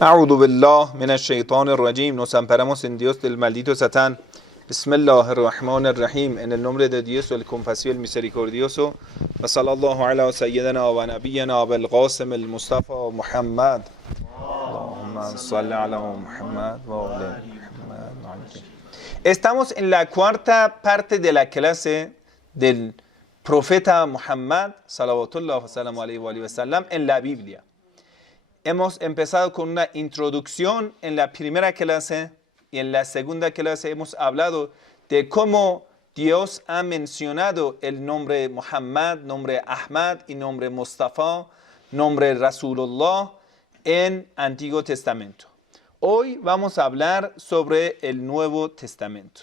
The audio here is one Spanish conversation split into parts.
A'udhu billah minash shaitanir rajim. Nos amparamos en Dios del maldito Satán. Bismillahirrahmanirrahim. En el nombre de Dios, el compasivo, el misericordioso. Wa sallallahu ala sayyidina wa nabiyyina bil qasim al Mustafa Muhammad. Allahumma salli ala Muhammad wa ala Muhammad. Estamos en la cuarta parte de la clase del profeta Muhammad sallallahu alaihi wa sallam en la Biblia. Hemos empezado con una introducción en la primera clase y en la segunda clase hemos hablado de cómo Dios ha mencionado el nombre Muhammad, nombre Ahmad y nombre Mustafa, nombre Rasulullah en Antiguo Testamento. Hoy vamos a hablar sobre el Nuevo Testamento.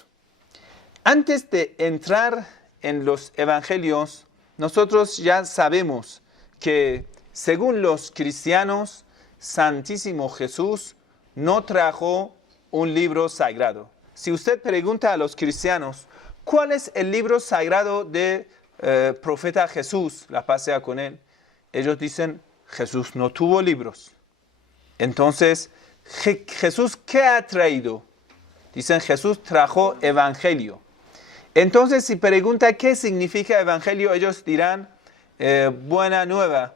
Antes de entrar en los evangelios, nosotros ya sabemos que según los cristianos, Santísimo Jesús no trajo un libro sagrado. Si usted pregunta a los cristianos, ¿cuál es el libro sagrado del profeta Jesús? La paz sea con él. Ellos dicen, Jesús no tuvo libros. Entonces, ¿Jesús qué ha traído? Dicen, Jesús trajo evangelio. Entonces, si pregunta qué significa evangelio, ellos dirán, buena nueva,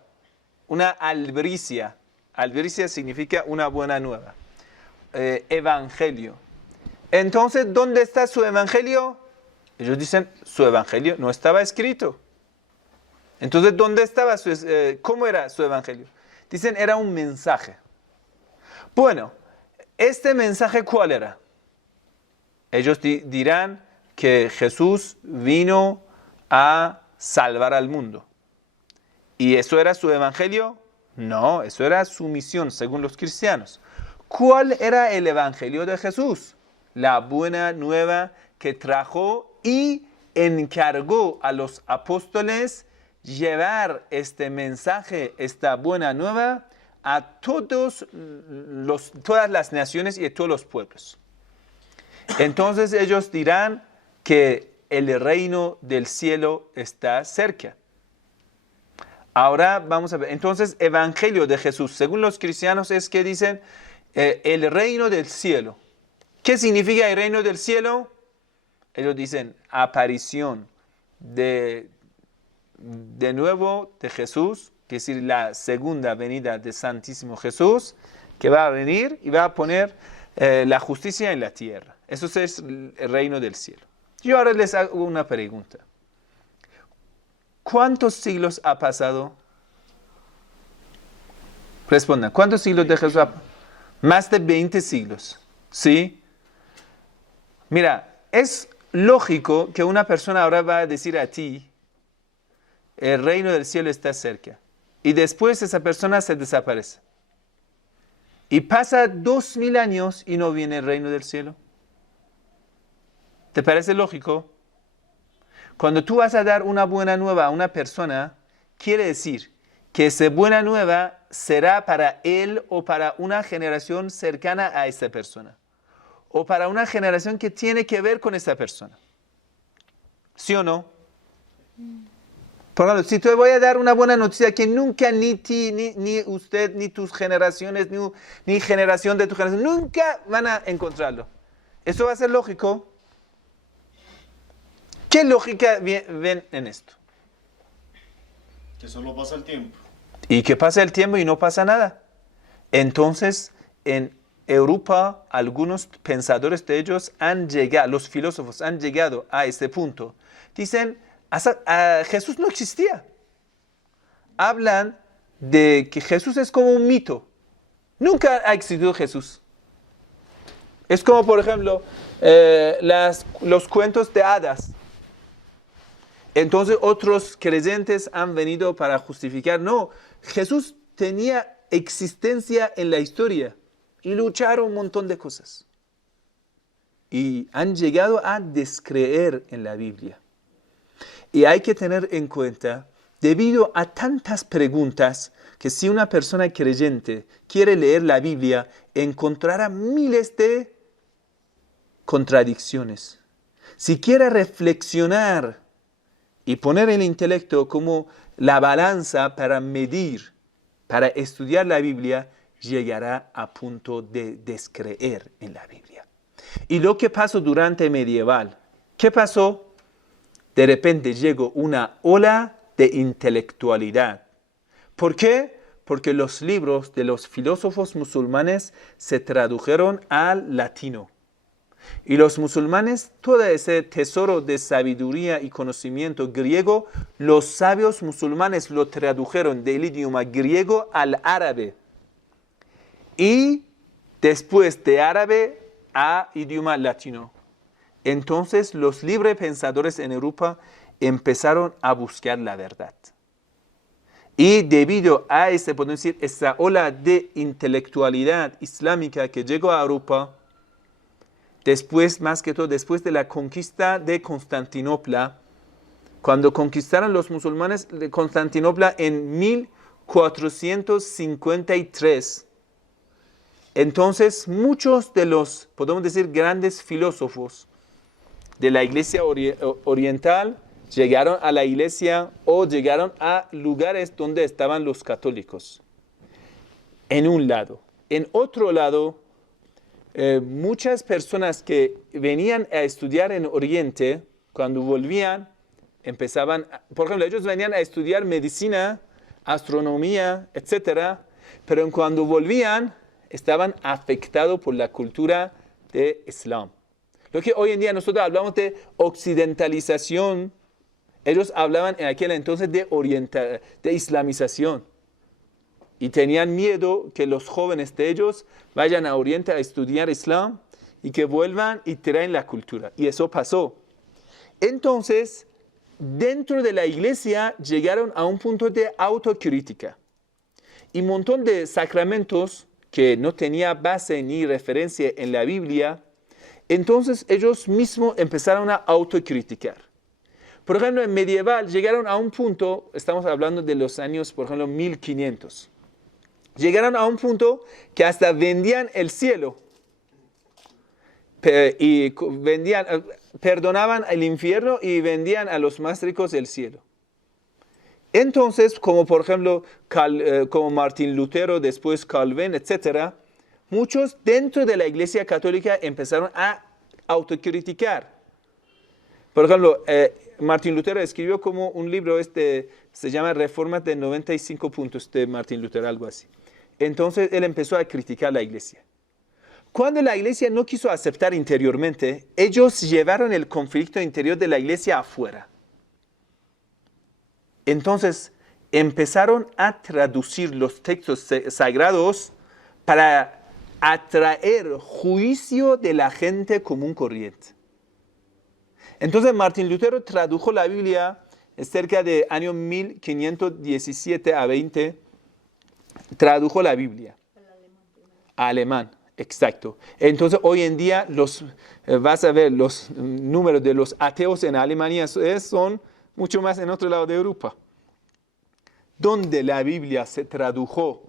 una albricia. Albricia significa una buena nueva. Evangelio. Entonces, ¿dónde está su evangelio? Ellos dicen, su evangelio no estaba escrito. Entonces, ¿dónde estaba cómo era su evangelio? Dicen, era un mensaje. Bueno, ¿este mensaje cuál era? Ellos dirán que Jesús vino a salvar al mundo. ¿Y eso era su evangelio? No, eso era su misión según los cristianos. ¿Cuál era el evangelio de Jesús? La buena nueva que trajo y encargó a los apóstoles llevar este mensaje, esta buena nueva, a todas las naciones y a todos los pueblos. Entonces ellos dirán que el reino del cielo está cerca. Ahora vamos a ver, entonces, evangelio de Jesús, según los cristianos, es que dicen el reino del cielo. ¿Qué significa el reino del cielo? Ellos dicen aparición de nuevo de Jesús, que es decir, la segunda venida de Santísimo Jesús, que va a venir y va a poner la justicia en la tierra. Eso es el reino del cielo. Yo ahora les hago una pregunta. ¿Cuántos siglos ha pasado? Respondan, ¿cuántos siglos de Jesús ha pasado? Más de 20 siglos, ¿sí? Mira, es lógico que una persona ahora va a decir a ti, el reino del cielo está cerca. Y después esa persona se desaparece. Y pasa 2000 años y no viene el reino del cielo. ¿Te parece lógico? Cuando tú vas a dar una buena nueva a una persona, quiere decir que esa buena nueva será para él o para una generación cercana a esa persona. O para una generación que tiene que ver con esa persona. ¿Sí o no? Por ejemplo, si te voy a dar una buena noticia que nunca ni usted, ni tus generaciones, ni generación de tu generación, nunca van a encontrarlo. ¿Eso va a ser lógico? ¿Qué lógica ven en esto? Que solo pasa el tiempo. Y que pasa el tiempo y no pasa nada. Entonces, en Europa, algunos pensadores de ellos han llegado, los filósofos han llegado a este punto. Dicen, Jesús no existía. Hablan de que Jesús es como un mito. Nunca ha existido Jesús. Es como, por ejemplo, los cuentos de hadas. Entonces otros creyentes han venido para justificar, no, Jesús tenía existencia en la historia y lucharon un montón de cosas. Y han llegado a descreer en la Biblia. Y hay que tener en cuenta, debido a tantas preguntas, que si una persona creyente quiere leer la Biblia, encontrará miles de contradicciones. Si quiere reflexionar y poner el intelecto como la balanza para medir, para estudiar la Biblia, llegará a punto de descreer en la Biblia. Y lo que pasó durante medieval, ¿qué pasó? De repente llegó una ola de intelectualidad. ¿Por qué? Porque los libros de los filósofos musulmanes se tradujeron al latino. Y los musulmanes, todo ese tesoro de sabiduría y conocimiento griego, los sabios musulmanes lo tradujeron del idioma griego al árabe. Y después de árabe a idioma latino. Entonces los librepensadores en Europa empezaron a buscar la verdad. Y debido a podemos decir, esa ola de intelectualidad islámica que llegó a Europa, después, más que todo, después de la conquista de Constantinopla, cuando conquistaron los musulmanes de Constantinopla en 1453, entonces muchos de los, podemos decir, grandes filósofos de la iglesia oriental llegaron a la iglesia o llegaron a lugares donde estaban los católicos. En un lado. En otro lado, muchas personas que venían a estudiar en Oriente, cuando volvían, empezaban, por ejemplo, ellos venían a estudiar medicina, astronomía, etc. Pero cuando volvían, estaban afectados por la cultura de Islam. Lo que hoy en día nosotros hablamos de occidentalización, ellos hablaban en aquel entonces de islamización. Y tenían miedo que los jóvenes de ellos vayan a Oriente a estudiar Islam y que vuelvan y traen la cultura. Y eso pasó. Entonces, dentro de la iglesia llegaron a un punto de autocrítica. Y un montón de sacramentos que no tenía base ni referencia en la Biblia, entonces ellos mismos empezaron a autocriticar. Por ejemplo, en medieval llegaron a un punto, estamos hablando de los años, por ejemplo, 1500. Llegaron a un punto que hasta vendían el cielo y perdonaban el infierno y vendían a los más ricos el cielo. Entonces, como por ejemplo, como Martín Lutero, después Calvin, etc., muchos dentro de la Iglesia Católica empezaron a autocriticar. Por ejemplo, Martín Lutero escribió como un libro, se llama Reformas de 95 puntos de Martín Lutero, algo así. Entonces, él empezó a criticar la Iglesia. Cuando la Iglesia no quiso aceptar interiormente, ellos llevaron el conflicto interior de la Iglesia afuera. Entonces, empezaron a traducir los textos sagrados para atraer juicio de la gente común corriente. Entonces, Martín Lutero tradujo la Biblia cerca de año 1517 a 20. Tradujo la Biblia a alemán, exacto. Entonces, hoy en día, vas a ver los números de los ateos en Alemania son mucho más en otro lado de Europa, donde la Biblia se tradujo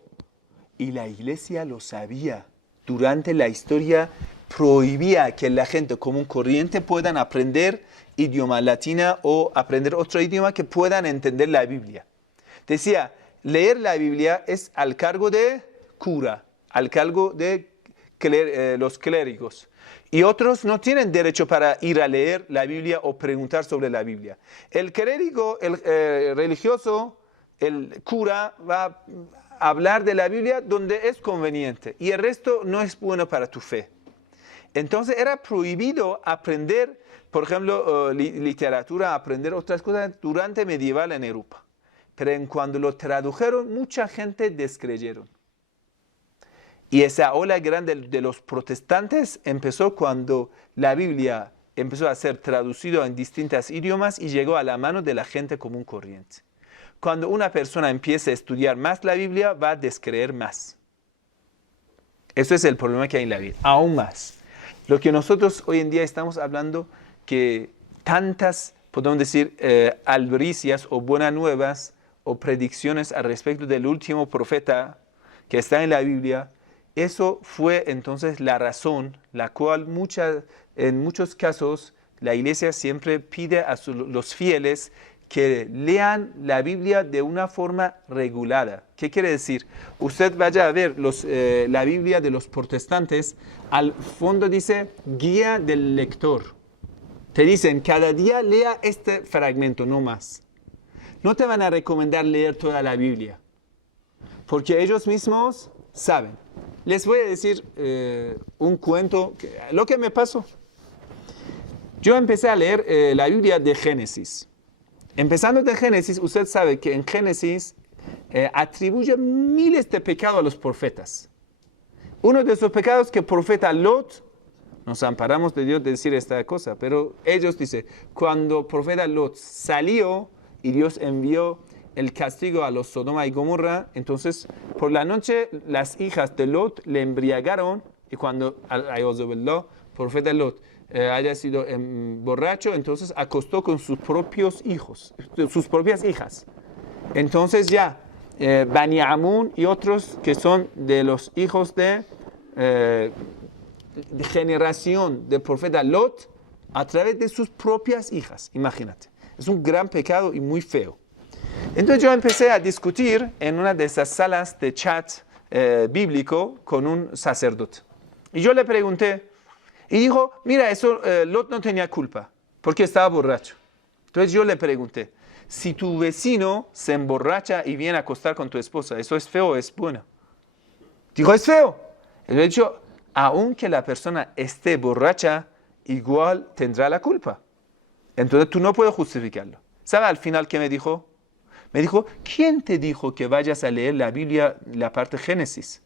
y la iglesia lo sabía. Durante la historia prohibía que la gente común corriente puedan aprender idioma latina o aprender otro idioma que puedan entender la Biblia. Decía, leer la Biblia es al cargo de cura, al cargo de los clérigos. Y otros no tienen derecho para ir a leer la Biblia o preguntar sobre la Biblia. El clérigo, el religioso, el cura va a hablar de la Biblia donde es conveniente y el resto no es bueno para tu fe. Entonces era prohibido aprender, por ejemplo, literatura, aprender otras cosas durante medieval en Europa. Pero cuando lo tradujeron, mucha gente descreyeron. Y esa ola grande de los protestantes empezó cuando la Biblia empezó a ser traducida en distintos idiomas y llegó a la mano de la gente común corriente. Cuando una persona empieza a estudiar más la Biblia, va a descreer más. Ese es el problema que hay en la Biblia, aún más. Lo que nosotros hoy en día estamos hablando, que tantas, podemos decir, albricias o buenas nuevas o predicciones al respecto del último profeta que está en la Biblia, eso fue entonces la razón la cual en muchos casos la iglesia siempre pide a los fieles que lean la Biblia de una forma regulada. ¿Qué quiere decir? Usted vaya a ver la Biblia de los protestantes, al fondo dice guía del lector. Te dicen, cada día lea este fragmento, no más. No te van a recomendar leer toda la Biblia, porque ellos mismos saben. Les voy a decir un cuento, lo que me pasó. Yo empecé a leer la Biblia de Génesis. Empezando de Génesis, usted sabe que en Génesis atribuye miles de pecados a los profetas. Uno de esos pecados que el profeta Lot, nos amparamos de Dios de decir esta cosa, pero ellos dicen, cuando el profeta Lot salió y Dios envió el castigo a los Sodoma y Gomorra, entonces por la noche las hijas de Lot le embriagaron y cuando el profeta Lot haya sido borracho, entonces acostó con sus propios hijos, sus propias hijas. Entonces ya Bani Amun y otros que son de los hijos de generación del profeta Lot a través de sus propias hijas, imagínate. Es un gran pecado y muy feo. Entonces yo empecé a discutir en una de esas salas de chat bíblico con un sacerdote. Y yo le pregunté, y dijo, mira, eso Lot no tenía culpa, porque estaba borracho. Entonces yo le pregunté, si tu vecino se emborracha y viene a acostar con tu esposa, ¿eso es feo o es bueno? Dijo, es feo. De hecho, aunque la persona esté borracha, igual tendrá la culpa. Entonces tú no puedes justificarlo. ¿Sabe al final qué me dijo? Me dijo, ¿quién te dijo que vayas a leer la Biblia, la parte de Génesis?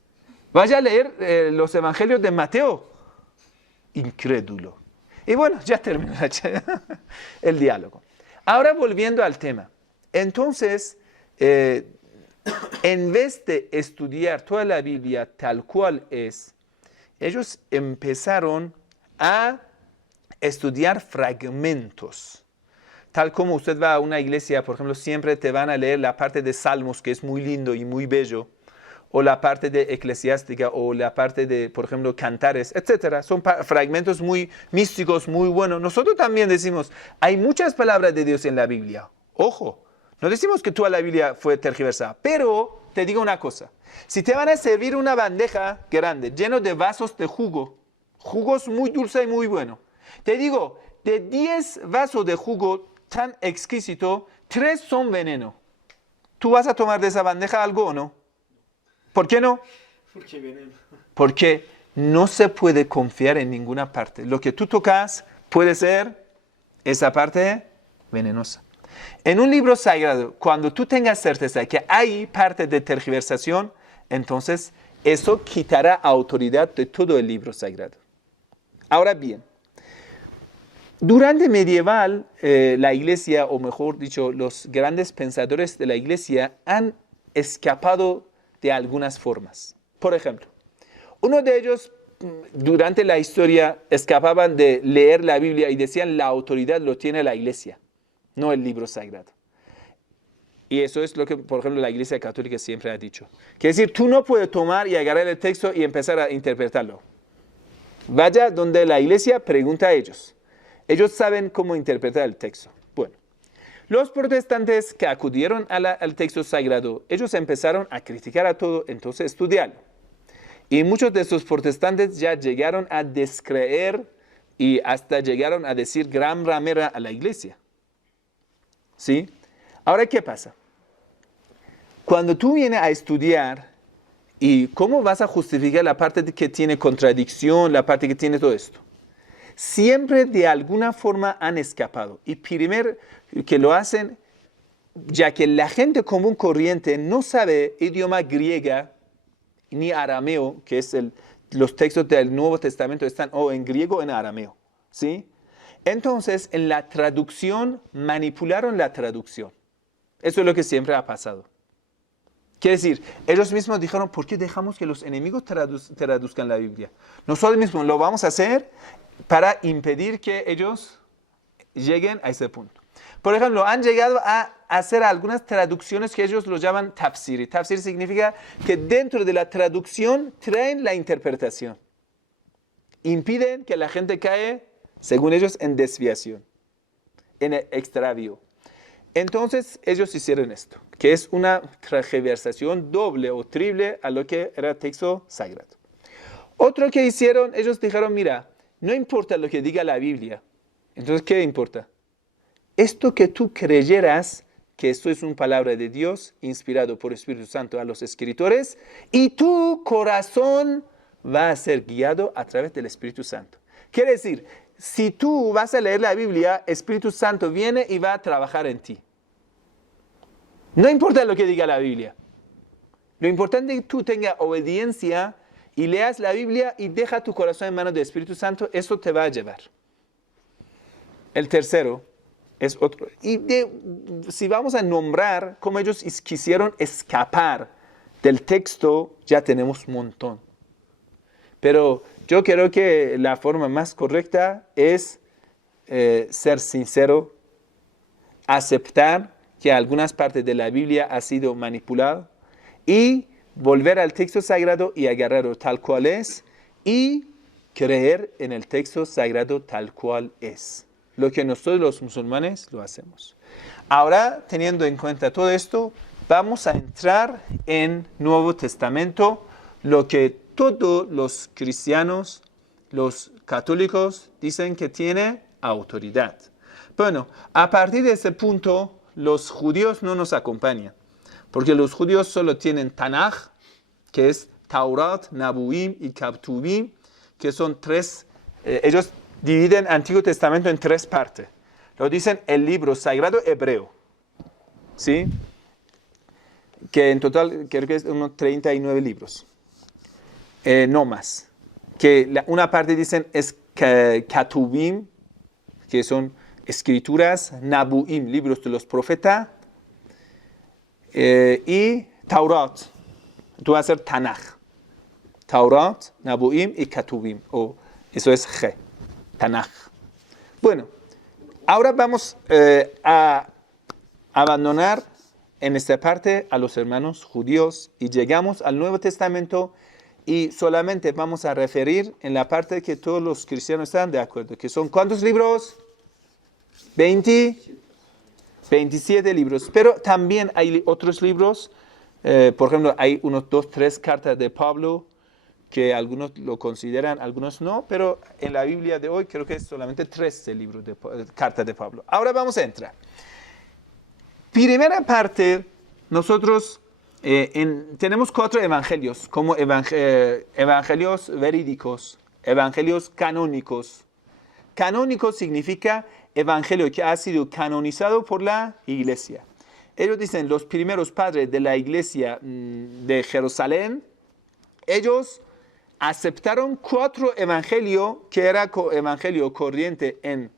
Vaya a leer los evangelios de Mateo. Incrédulo. Y bueno, ya terminó el diálogo. Ahora volviendo al tema. Entonces, en vez de estudiar toda la Biblia tal cual es, ellos empezaron a estudiar fragmentos. Tal como usted va a una iglesia, por ejemplo, siempre te van a leer la parte de Salmos, que es muy lindo y muy bello, o la parte de Eclesiástica, o la parte de, por ejemplo, Cantares, etc. Son fragmentos muy místicos, muy buenos. Nosotros también decimos, hay muchas palabras de Dios en la Biblia. Ojo, no decimos que toda la Biblia fue tergiversada, pero te digo una cosa. Si te van a servir una bandeja grande, llena de vasos de jugo, jugos muy dulce y muy bueno, te digo, de 10 vasos de jugo tan exquisito, 3 son veneno. ¿Tú vas a tomar de esa bandeja algo o no? ¿Por qué no? Porque veneno. Porque no se puede confiar en ninguna parte. Lo que tú tocas puede ser esa parte venenosa. En un libro sagrado, cuando tú tengas certeza de que hay parte de tergiversación, entonces eso quitará autoridad de todo el libro sagrado. Ahora bien, durante medieval, la iglesia, o mejor dicho, los grandes pensadores de la iglesia han escapado de algunas formas. Por ejemplo, uno de ellos, durante la historia, escapaban de leer la Biblia y decían la autoridad lo tiene la iglesia, no el libro sagrado. Y eso es lo que, por ejemplo, la iglesia católica siempre ha dicho. Quiere decir, tú no puedes tomar y agarrar el texto y empezar a interpretarlo. Vaya donde la iglesia, pregunta a ellos. Ellos saben cómo interpretar el texto. Bueno, los protestantes que acudieron al texto sagrado, ellos empezaron a criticar a todo, entonces estudiarlo. Y muchos de esos protestantes ya llegaron a descreer y hasta llegaron a decir gran ramera a la iglesia. ¿Sí? Ahora, ¿qué pasa? Cuando tú vienes a estudiar, ¿y cómo vas a justificar la parte que tiene contradicción, la parte que tiene todo esto? Siempre de alguna forma han escapado. Y primero que lo hacen, ya que la gente común corriente no sabe idioma griega ni arameo, que es los textos del Nuevo Testamento están o en griego o en arameo. ¿Sí? Entonces, en la traducción, manipularon la traducción. Eso es lo que siempre ha pasado. Quiere decir, ellos mismos dijeron, ¿por qué dejamos que los enemigos traduzcan la Biblia? Nosotros mismos lo vamos a hacer para impedir que ellos lleguen a ese punto. Por ejemplo, han llegado a hacer algunas traducciones que ellos lo llaman tafsir. Y tafsir significa que dentro de la traducción traen la interpretación. Impiden que la gente cae, según ellos, en desviación, en extravío. Entonces ellos hicieron esto, que es una tergiversación doble o triple a lo que era texto sagrado. Otro que hicieron, ellos dijeron, mira, no importa lo que diga la Biblia. Entonces, ¿qué importa? Esto que tú creyeras que esto es una palabra de Dios inspirado por el Espíritu Santo a los escritores y tu corazón va a ser guiado a través del Espíritu Santo. Quiere decir, si tú vas a leer la Biblia, Espíritu Santo viene y va a trabajar en ti. No importa lo que diga la Biblia. Lo importante es que tú tengas obediencia y leas la Biblia y deja tu corazón en manos del Espíritu Santo. Eso te va a llevar. El tercero es otro. Y si vamos a nombrar cómo ellos quisieron escapar del texto, ya tenemos un montón. Pero yo creo que la forma más correcta es ser sincero, aceptar que algunas partes de la Biblia ha sido manipulado y volver al texto sagrado y agarrarlo tal cual es y creer en el texto sagrado tal cual es. Lo que nosotros los musulmanes lo hacemos. Ahora, teniendo en cuenta todo esto, vamos a entrar en Nuevo Testamento, lo que todos los cristianos, los católicos, dicen que tiene autoridad. Bueno, a partir de ese punto, los judíos no nos acompañan, porque los judíos solo tienen Tanaj, que es Taurat, Nabuim y Ketuvim, que son tres, ellos dividen Antiguo Testamento en tres partes. Lo dicen el libro sagrado hebreo, ¿sí? Que en total creo que es unos 39 libros, no más. Que una parte dicen es Ketuvim, que son escrituras, Nabuim, libros de los profetas, y Taurat. Tú vas a hacer Tanaj. Taurat, Nabuim y Ketuvim, o eso es G, Tanaj. Bueno, ahora vamos a abandonar en esta parte a los hermanos judíos y llegamos al Nuevo Testamento y solamente vamos a referir en la parte que todos los cristianos están de acuerdo, que son ¿cuántos libros? 27 libros, pero también hay otros libros, por ejemplo, hay unos 2, 3 cartas de Pablo, que algunos lo consideran, algunos no, pero en la Biblia de hoy creo que es solamente 13 libros de cartas de Pablo. Ahora vamos a entrar. Primera parte, nosotros tenemos 4 evangelios, como evangelios verídicos, evangelios canónicos. Canónico significa evangelio que ha sido canonizado por la iglesia. Ellos dicen, los primeros padres de la iglesia de Jerusalén, ellos aceptaron 4 evangelios, que era evangelio corriente en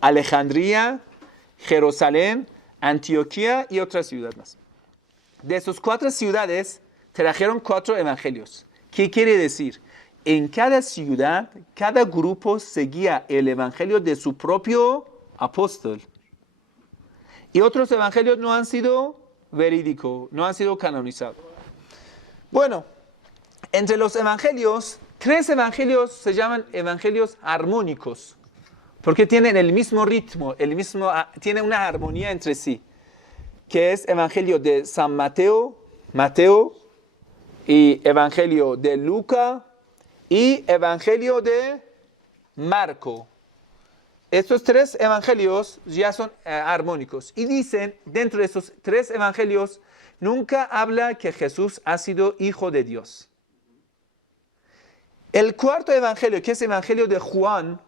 Alejandría, Jerusalén, Antioquía y otras ciudades más. De esas 4 ciudades trajeron 4 evangelios. ¿Qué quiere decir? En cada ciudad, cada grupo seguía el evangelio de su propio apóstol. Y otros evangelios no han sido verídicos, no han sido canonizados. Bueno, entre los evangelios, 3 evangelios se llaman evangelios armónicos, porque tienen el mismo ritmo, tienen una armonía entre sí, que es evangelio de San Mateo, y evangelio de Lucas, y evangelio de Marco. Estos 3 evangelios ya son armónicos. Y dicen, dentro de estos 3 evangelios, nunca habla que Jesús ha sido hijo de Dios. El 4º evangelio, que es el evangelio de Juan,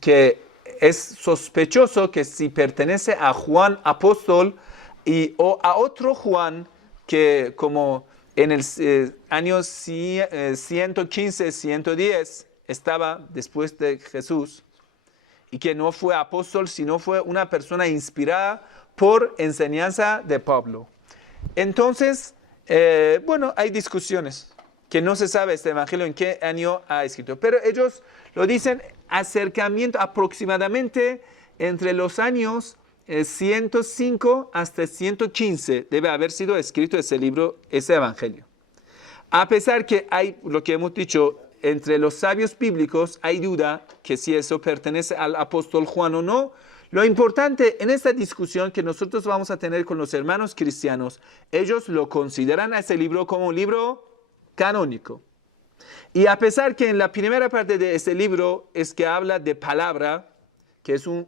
que es sospechoso que si pertenece a Juan apóstol o a otro Juan, que como en el año 115, 110 estaba después de Jesús, y que no fue apóstol, sino fue una persona inspirada por enseñanza de Pablo. Entonces, bueno, hay discusiones, que no se sabe este evangelio en qué año ha escrito, pero ellos lo dicen acercamiento aproximadamente entre los años 105 hasta 115 debe haber sido escrito ese libro, ese evangelio. A pesar que hay, lo que hemos dicho, entre los sabios bíblicos hay duda que si eso pertenece al apóstol Juan o no. Lo importante en esta discusión que nosotros vamos a tener con los hermanos cristianos, ellos lo consideran a ese libro como un libro canónico. Y a pesar que en la primera parte de ese libro es que habla de palabra, que es un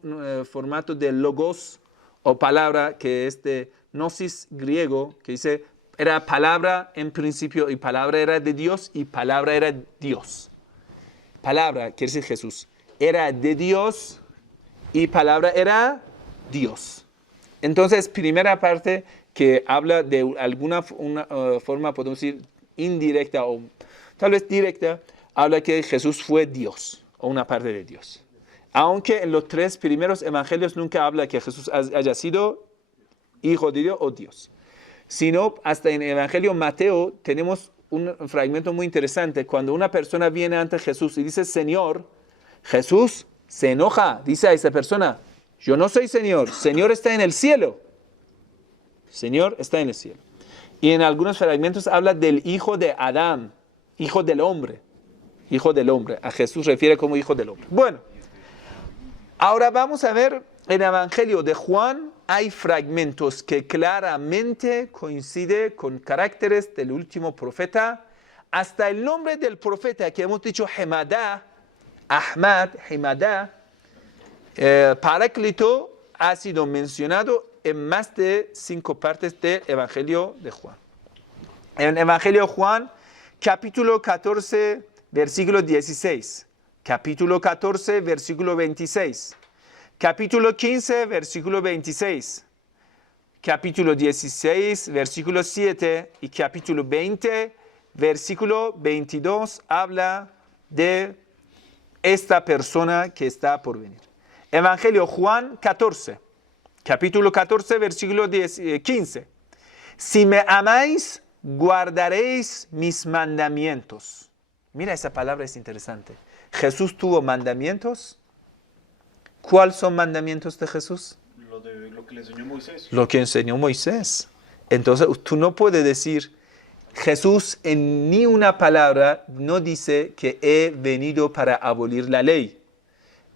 formato de logos o palabra, que es de gnosis griego, que dice, era palabra en principio y palabra era de Dios y palabra era Dios. Palabra, quiere decir Jesús, era de Dios y palabra era Dios. Entonces, primera parte que habla de alguna forma, podemos decir, indirecta o tal vez directa, habla que Jesús fue Dios o una parte de Dios. Aunque en los 3 primeros evangelios nunca habla que Jesús haya sido hijo de Dios o Dios. Sino hasta en el evangelio Mateo tenemos un fragmento muy interesante. Cuando una persona viene ante Jesús y dice Señor, Jesús se enoja, dice a esa persona, yo no soy Señor, Señor está en el cielo. Señor está en el cielo. Y en algunos fragmentos habla del hijo de Adán, hijo del hombre. Hijo del hombre. A Jesús refiere como hijo del hombre. Bueno, ahora vamos a ver en el evangelio de Juan hay fragmentos que claramente coinciden con caracteres del último profeta. Hasta el nombre del profeta que hemos dicho Hemadá, Ahmad, Hemadá, Paráclito, ha sido mencionado en más de 5 partes del Evangelio de Juan. En el Evangelio de Juan, capítulo 14, versículo 16. Capítulo 14, versículo 26. Capítulo 15, versículo 26. Capítulo 16, versículo 7. Y capítulo 20, versículo 22, habla de esta persona que está por venir. Evangelio Juan 14, capítulo 14, versículo 15. Si me amáis, guardaréis mis mandamientos. Mira, esa palabra es interesante. Jesús tuvo mandamientos. ¿Cuáles son mandamientos de Jesús? Lo que le enseñó Moisés. Lo que enseñó Moisés. Entonces, tú no puedes decir, Jesús en ni una palabra no dice que he venido para abolir la ley.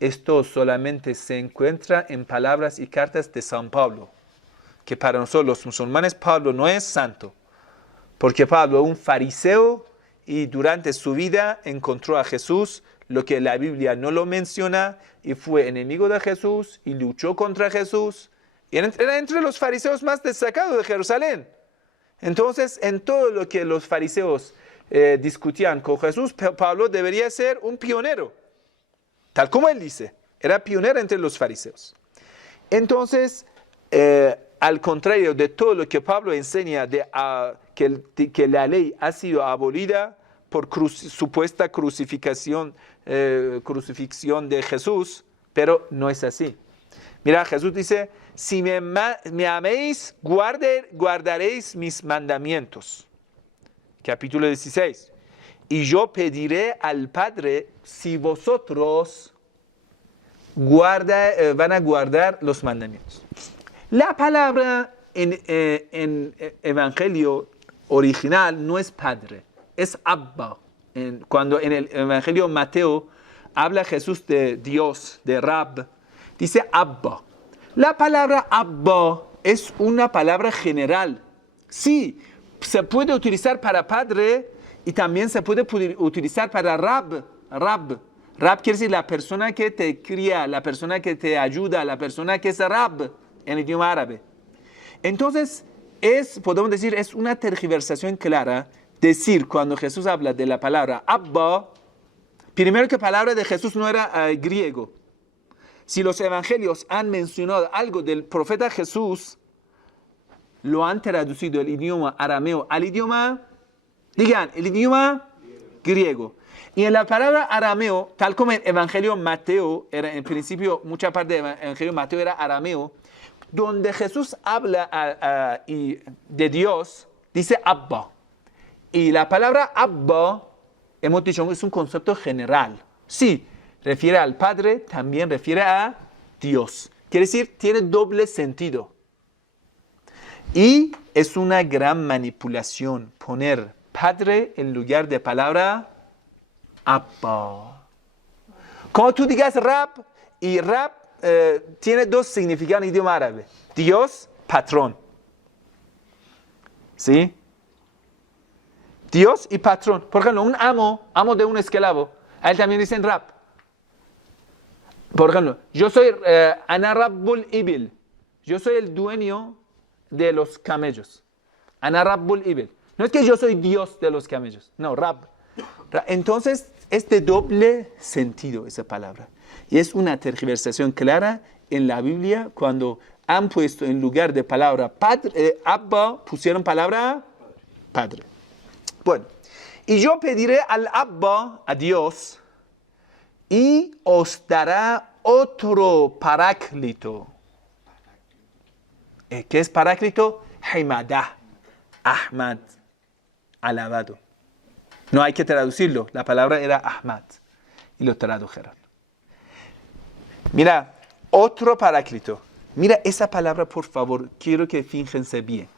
Esto solamente se encuentra en palabras y cartas de San Pablo. Que para nosotros los musulmanes, Pablo no es santo. Porque Pablo es un fariseo y durante su vida encontró a Jesús, lo que la Biblia no lo menciona, y fue enemigo de Jesús y luchó contra Jesús. Y era entre los fariseos más destacados de Jerusalén. Entonces, en todo lo que los fariseos discutían con Jesús, Pablo debería ser un pionero. Tal como él dice, era pionero entre los fariseos. Entonces, al contrario de todo lo que Pablo enseña que la ley ha sido abolida por supuesta crucifixión de Jesús, pero no es así. Mira, Jesús dice, si me améis, guardaréis mis mandamientos. Capítulo 16. Y yo pediré al Padre si vosotros van a guardar los mandamientos. La palabra en evangelio original no es padre, es Abba. Cuando en el evangelio Mateo habla Jesús de Dios, de Rab, dice Abba. La palabra Abba es una palabra general. Sí, se puede utilizar para padre y también se puede utilizar para Rab. Rab quiere decir la persona que te cría, la persona que te ayuda, la persona que es Rab en el idioma árabe. Entonces, podemos decir, es una tergiversación clara decir cuando Jesús habla de la palabra Abba, primero que la palabra de Jesús no era griego. Si los evangelios han mencionado algo del profeta Jesús, lo han traducido el idioma arameo al idioma, el idioma griego. Y en la palabra arameo, tal como el evangelio Mateo, era en principio mucha parte del evangelio Mateo era arameo, donde Jesús habla de Dios, dice Abba. Y la palabra Abba, hemos dicho, es un concepto general. Sí, refiere al Padre, también refiere a Dios. Quiere decir, tiene doble sentido. Y es una gran manipulación poner Padre en lugar de palabra Abba. Como tú digas Rab, y Rab tiene dos significados en idioma árabe. Dios, patrón. ¿Sí? Dios y patrón. Por ejemplo, un amo de un esclavo, a él también dicen rab. Por ejemplo, yo soy Ana Rabbul Ibil. Yo soy el dueño de los camellos. Ana Rabbul Ibil. No es que yo soy Dios de los camellos. No, Rab. Entonces, es de doble sentido esa palabra. Y es una tergiversación clara en la Biblia cuando han puesto en lugar de palabra padre, Abba, pusieron palabra padre. Bueno, y yo pediré al Abba, a Dios, y os dará otro paráclito. ¿Qué es paráclito? Haimadah, Ahmad, alabado. No hay que traducirlo, la palabra era Ahmad, y lo tradujeron. Mira, otro paráclito. Mira esa palabra, por favor, quiero que fíjense bien.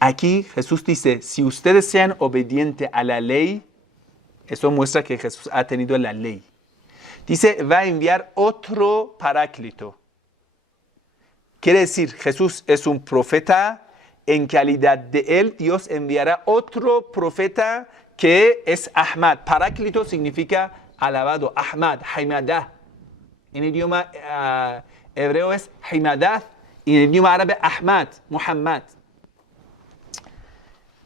Aquí Jesús dice, si ustedes sean obedientes a la ley, eso muestra que Jesús ha tenido la ley. Dice, va a enviar otro paráclito. Quiere decir, Jesús es un profeta, en calidad de él, Dios enviará otro profeta que es Ahmad. Paráclito significa alabado, Ahmad, Haimadah. En idioma hebreo es Haimadah y en idioma árabe Ahmad, Muhammad.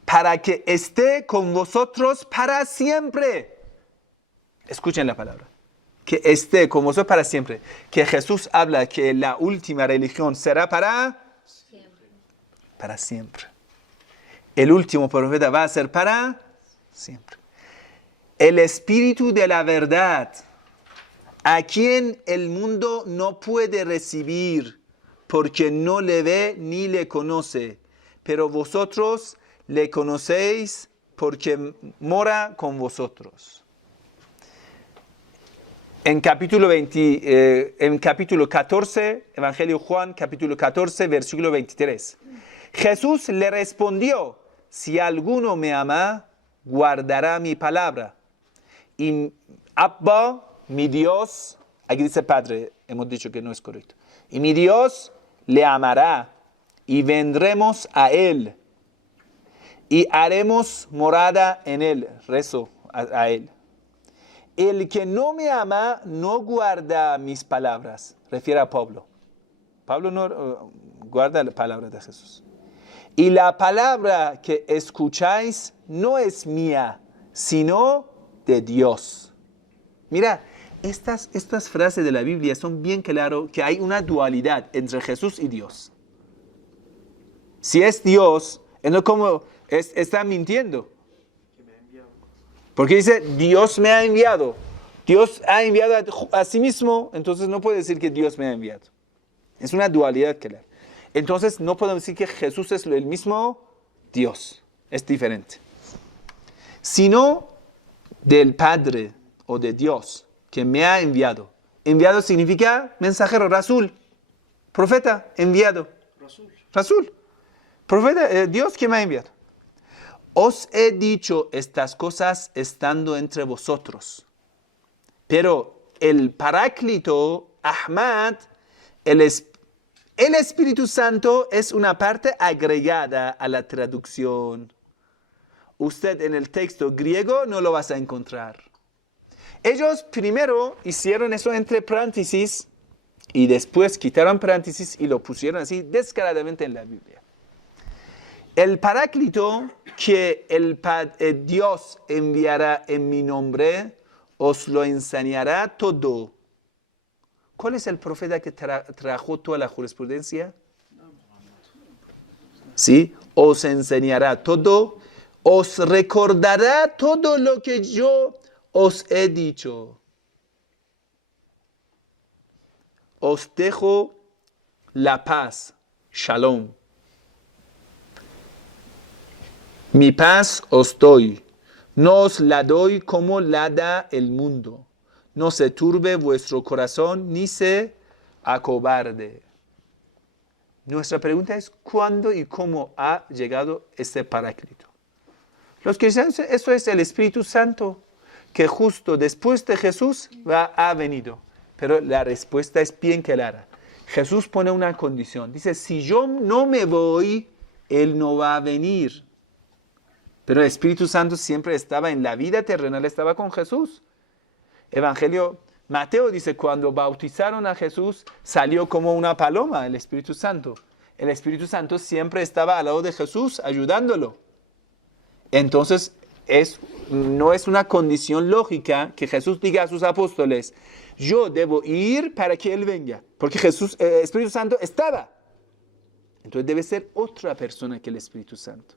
Para que esté con vosotros para siempre. Escuchen la palabra. Que esté con vosotros para siempre. Que Jesús habla que la última religión será para siempre. Para siempre. El último profeta va a ser para siempre. El Espíritu de la verdad, a quien el mundo no puede recibir, porque no le ve ni le conoce, pero vosotros le conocéis porque mora con vosotros. En capítulo 14, Evangelio Juan, capítulo 14, versículo 23. Jesús le respondió, si alguno me ama, guardará mi palabra. Y Abba, mi Dios, aquí dice Padre, hemos dicho que no es correcto. Y mi Dios le amará y vendremos a él y haremos morada en él, rezo a él. El que no me ama no guarda mis palabras, refiere a Pablo. Pablo no guarda la palabra de Jesús. Y la palabra que escucháis no es mía, sino de Dios. Mira, estas frases de la Biblia son bien claras que hay una dualidad entre Jesús y Dios. Si es Dios, no como está mintiendo. Porque dice, Dios me ha enviado. Dios ha enviado a sí mismo, entonces no puede decir que Dios me ha enviado. Es una dualidad clara. Entonces no podemos decir que Jesús es el mismo Dios. Es diferente. Sino del Padre o de Dios que me ha enviado. Enviado significa mensajero, Rasul. Profeta, enviado. Rasul. Profeta, Dios que me ha enviado. Os he dicho estas cosas estando entre vosotros. Pero el Paráclito, Ahmad, el Espíritu Santo es una parte agregada a la traducción. Usted en el texto griego no lo vas a encontrar. Ellos primero hicieron eso entre paréntesis y después quitaron paréntesis y lo pusieron así descaradamente en la Biblia. El Paráclito que Dios enviará en mi nombre, os lo enseñará todo. ¿Cuál es el profeta que trajo toda la jurisprudencia? Sí, os enseñará todo, os recordará todo lo que yo os he dicho. Os dejo la paz, shalom. Mi paz os doy, no os la doy como la da el mundo. No se turbe vuestro corazón ni se acobarde. Nuestra pregunta es, ¿cuándo y cómo ha llegado este Paráclito? Los cristianos, eso es el Espíritu Santo, que justo después de Jesús ha venido. pero la respuesta es bien clara. Jesús pone una condición. Dice, si yo no me voy, Él no va a venir. Pero el Espíritu Santo siempre estaba en la vida terrenal, estaba con Jesús. Evangelio Mateo dice, cuando bautizaron a Jesús, salió como una paloma el Espíritu Santo. El Espíritu Santo siempre estaba al lado de Jesús, ayudándolo. Entonces, no es una condición lógica que Jesús diga a sus apóstoles, yo debo ir para que Él venga, porque el Espíritu Santo estaba. Entonces debe ser otra persona que el Espíritu Santo.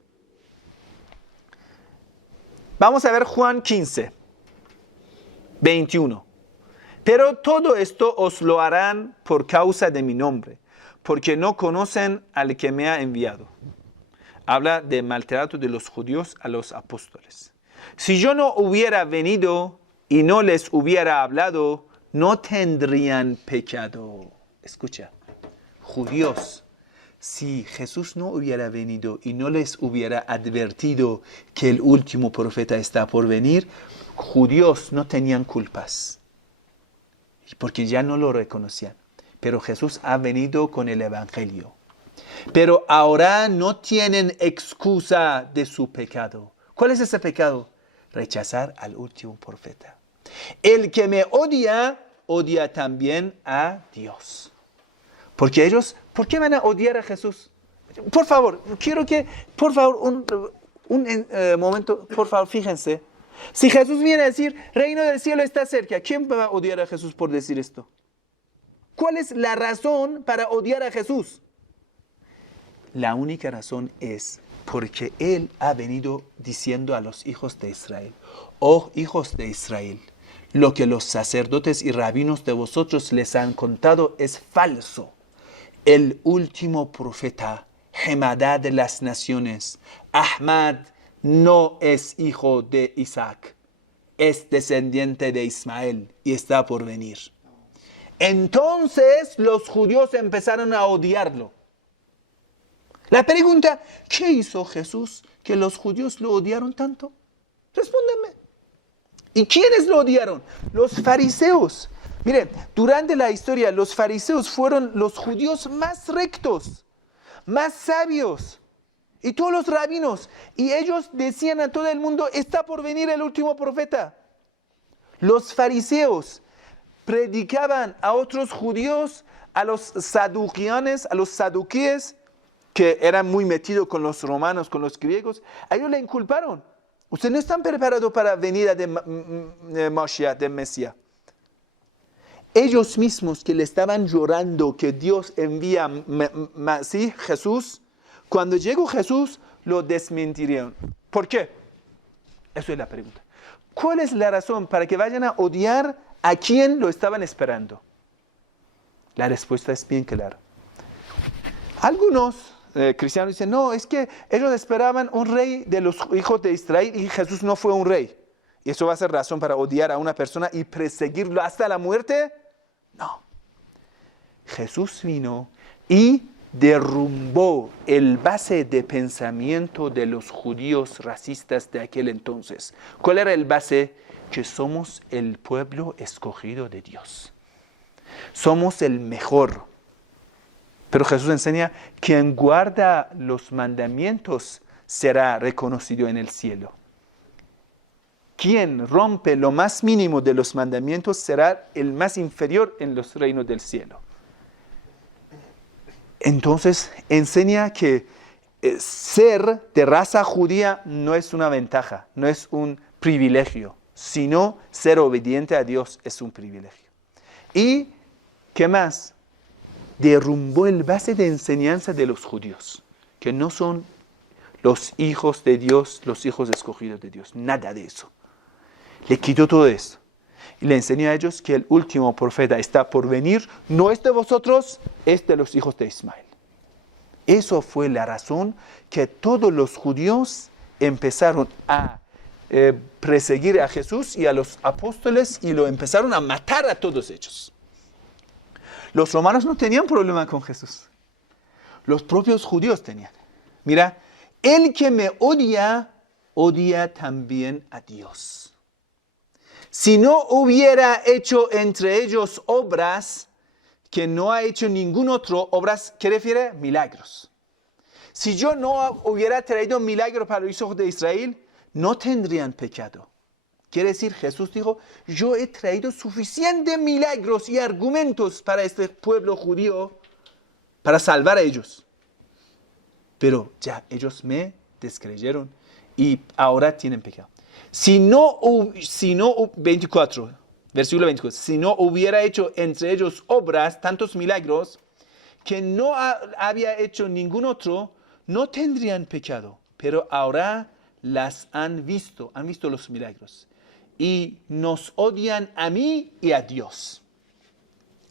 Vamos a ver Juan 15, 21. Pero todo esto os lo harán por causa de mi nombre, porque no conocen al que me ha enviado. Habla de maltrato de los judíos a los apóstoles. Si yo no hubiera venido y no les hubiera hablado, no tendrían pecado. Escucha, judíos, si Jesús no hubiera venido y no les hubiera advertido que el último profeta está por venir, judíos no tenían culpas, porque ya no lo reconocían. Pero Jesús ha venido con el Evangelio. Pero ahora no tienen excusa de su pecado. ¿Cuál es ese pecado? Rechazar al último profeta. El que me odia, odia también a Dios. Porque ellos, ¿por qué van a odiar a Jesús? Por favor, quiero que, por favor, un momento, por favor, fíjense. Si Jesús viene a decir, reino del cielo está cerca, ¿quién va a odiar a Jesús por decir esto? ¿Cuál es la razón para odiar a Jesús? La única razón es porque Él ha venido diciendo a los hijos de Israel, oh hijos de Israel, lo que los sacerdotes y rabinos de vosotros les han contado es falso. El último profeta, Jemadá de las naciones, Ahmad, no es hijo de Isaac, es descendiente de Ismael y está por venir. Entonces los judíos empezaron a odiarlo. La pregunta, ¿qué hizo Jesús que los judíos lo odiaron tanto? Respóndeme. ¿Y quiénes lo odiaron? Los fariseos. Miren, durante la historia los fariseos fueron los judíos más rectos, más sabios, y todos los rabinos. Y ellos decían a todo el mundo, está por venir el último profeta. Los fariseos predicaban a otros judíos, a los saduqueanes, a los saduquíes, que eran muy metidos con los romanos, con los griegos. A ellos le inculparon. Ustedes no están preparados para la venida de Mashiach, de Mesías. Ellos mismos que le estaban llorando que Dios envía ¿sí? Jesús, cuando llegó Jesús, lo desmintieron. ¿Por qué? Eso es la pregunta. ¿Cuál es la razón para que vayan a odiar a quien lo estaban esperando? La respuesta es bien clara. Algunos cristianos dicen, no, es que ellos esperaban un rey de los hijos de Israel y Jesús no fue un rey. ¿Y eso va a ser razón para odiar a una persona y perseguirlo hasta la muerte? No. Jesús vino y derrumbó el base de pensamiento de los judíos racistas de aquel entonces. ¿Cuál era el base? Que somos el pueblo escogido de Dios. Somos el mejor. Pero Jesús enseña, quien guarda los mandamientos será reconocido en el cielo. Quien rompe lo más mínimo de los mandamientos será el más inferior en los reinos del cielo. Entonces enseña que ser de raza judía no es una ventaja, no es un privilegio, sino ser obediente a Dios es un privilegio. ¿Y qué más? Derrumbó el base de enseñanza de los judíos, que no son los hijos de Dios, los hijos escogidos de Dios, nada de eso. Le quitó todo esto y le enseñó a ellos que el último profeta está por venir, no es de vosotros, es de los hijos de Ismael. Eso fue la razón que todos los judíos empezaron a perseguir a Jesús y a los apóstoles y lo empezaron a matar a todos ellos. Los romanos no tenían problema con Jesús. Los propios judíos tenían. Mira, el que me odia, odia también a Dios. Si no hubiera hecho entre ellos obras que no ha hecho ningún otro, obras, ¿qué refiere? Milagros. Si yo no hubiera traído milagros para los hijos de Israel, no tendrían pecado. Quiere decir, Jesús dijo, yo he traído suficientes milagros y argumentos para este pueblo judío para salvar a ellos. Pero ya ellos me descreyeron y ahora tienen pecado. Si no 24, versículo 24, si no hubiera hecho entre ellos obras, tantos milagros, que no había hecho ningún otro, no tendrían pecado. Pero ahora las han visto los milagros. Y nos odian a mí y a Dios.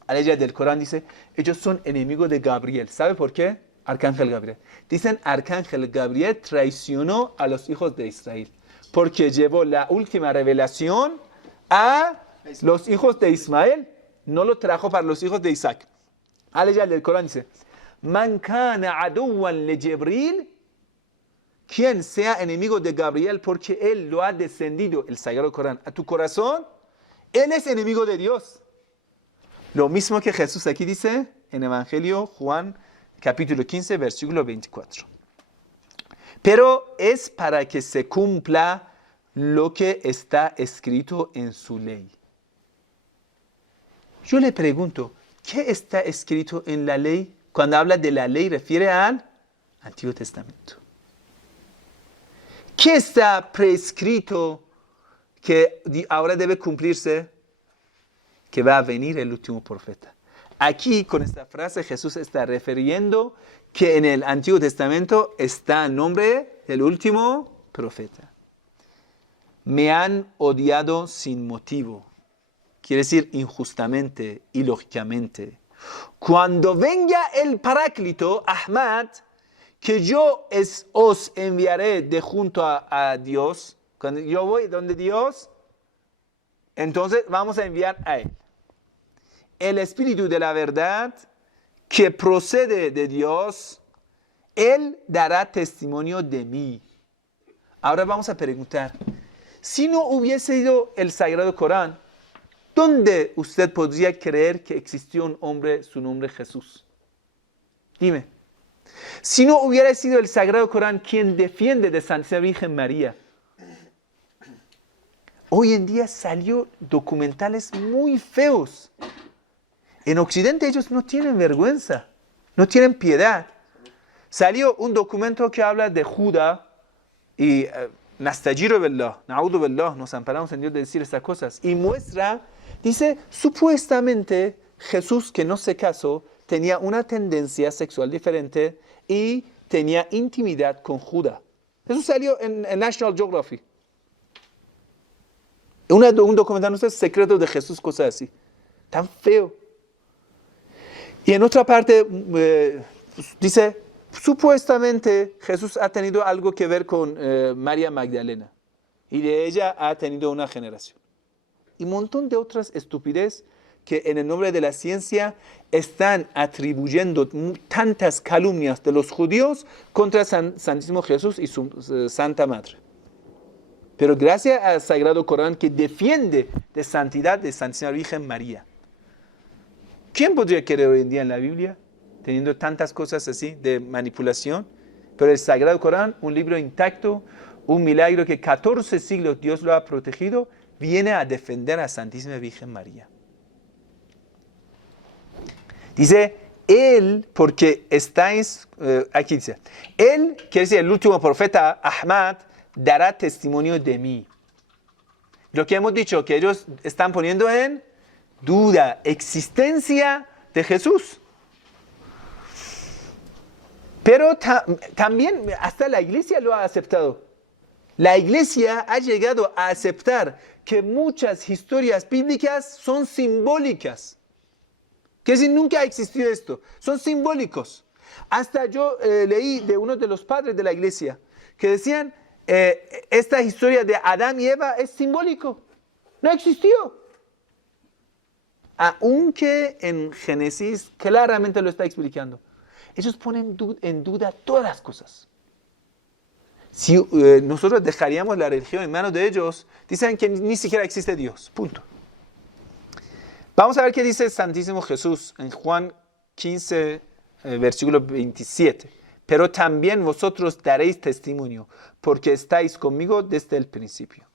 La ley del Corán dice, ellos son enemigos de Gabriel. ¿Sabe por qué? Arcángel Gabriel. Dicen, Arcángel Gabriel traicionó a los hijos de Israel. Porque llevó la última revelación a los hijos de Ismael. No lo trajo para los hijos de Isaac. La ley del Corán dice, Man kana aduwan le Jibril, quien sea enemigo de Gabriel porque él lo ha descendido, el Sagrado Corán, a tu corazón, él es enemigo de Dios. Lo mismo que Jesús aquí dice en Evangelio Juan capítulo 15 versículo 24. Pero es para que se cumpla lo que está escrito en su ley. Yo le pregunto, ¿qué está escrito en la ley? Cuando habla de la ley refiere al Antiguo Testamento. ¿Qué está prescrito que ahora debe cumplirse? Que va a venir el último profeta. Aquí, con esta frase, Jesús está refiriendo que en el Antiguo Testamento está el nombre del último profeta. Me han odiado sin motivo. Quiere decir injustamente, ilógicamente. Cuando venga el Paráclito, Ahmad, que yo os enviaré de junto a Dios, cuando yo voy donde Dios, entonces vamos a enviar a Él. El Espíritu de la verdad que procede de Dios, Él dará testimonio de mí. Ahora vamos a preguntar, si no hubiese ido el Sagrado Corán, ¿dónde usted podría creer que existió un hombre, su nombre Jesús? Dime. Si no hubiera sido el Sagrado Corán quien defiende de Santa Virgen María, hoy en día salió documentales muy feos. En Occidente ellos no tienen vergüenza, no tienen piedad. Salió un documento que habla de Judá y Nastajiru billah, Na'udhu billah, nos amparamos en Dios de decir estas cosas. Y muestra, dice, supuestamente Jesús, que no se casó, tenía una tendencia sexual diferente y tenía intimidad con Judá. Eso salió en National Geographic. Un documental, no sé, secreto de Jesús, cosas así. Tan feo. Y en otra parte dice, supuestamente Jesús ha tenido algo que ver con María Magdalena. Y de ella ha tenido una generación. Y un montón de otras estupidez que en el nombre de la ciencia están atribuyendo tantas calumnias de los judíos contra Santísimo Jesús y su Santa Madre. Pero gracias al Sagrado Corán que defiende de santidad de Santísima Virgen María. ¿Quién podría creer hoy en día en la Biblia, teniendo tantas cosas así de manipulación? Pero el Sagrado Corán, un libro intacto, un milagro que 14 siglos Dios lo ha protegido, viene a defender a Santísima Virgen María. Dice, Él, porque estáis, aquí dice, Él, quiere decir el último profeta, Ahmad, dará testimonio de mí. Lo que hemos dicho, que ellos están poniendo en duda, existencia de Jesús. Pero también hasta la iglesia lo ha aceptado. La iglesia ha llegado a aceptar que muchas historias bíblicas son simbólicas. Que si nunca ha existido esto, son simbólicos. Hasta yo leí de uno de los padres de la iglesia que decían, esta historia de Adán y Eva es simbólico, no existió. Aunque en Génesis claramente lo está explicando. Ellos ponen en duda todas las cosas. Si nosotros dejaríamos la religión en manos de ellos, dicen que ni siquiera existe Dios. Punto. Vamos a ver qué dice el Santísimo Jesús en Juan 15, versículo 27. Pero también vosotros daréis testimonio, porque estáis conmigo desde el principio.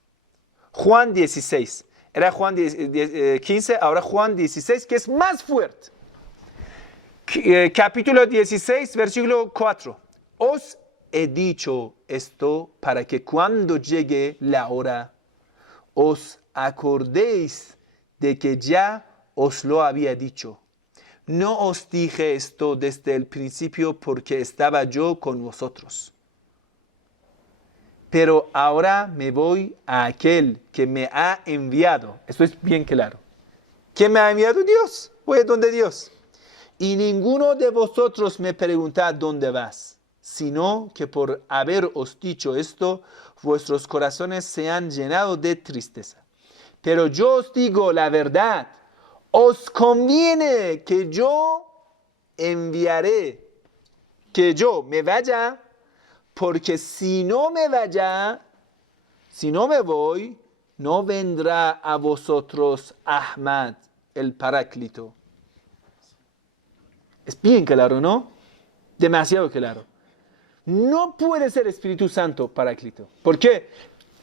Juan 16. Era Juan 15, ahora Juan 16, que es más fuerte. Capítulo 16, versículo 4. Os he dicho esto para que cuando llegue la hora, os acordéis de que ya os lo había dicho. No os dije esto desde el principio porque estaba yo con vosotros. Pero ahora me voy a aquel que me ha enviado. Esto es bien claro. ¿Quién me ha enviado? Dios. Voy a donde Dios. Y ninguno de vosotros me pregunta dónde vas, sino que por haberos dicho esto, vuestros corazones se han llenado de tristeza. Pero yo os digo la verdad, os conviene que yo enviaré, que yo me vaya, porque si no me vaya, si no me voy, no vendrá a vosotros Ahmad, el Paráclito. Es bien claro, ¿no? Demasiado claro. No puede ser Espíritu Santo Paráclito. ¿Por qué?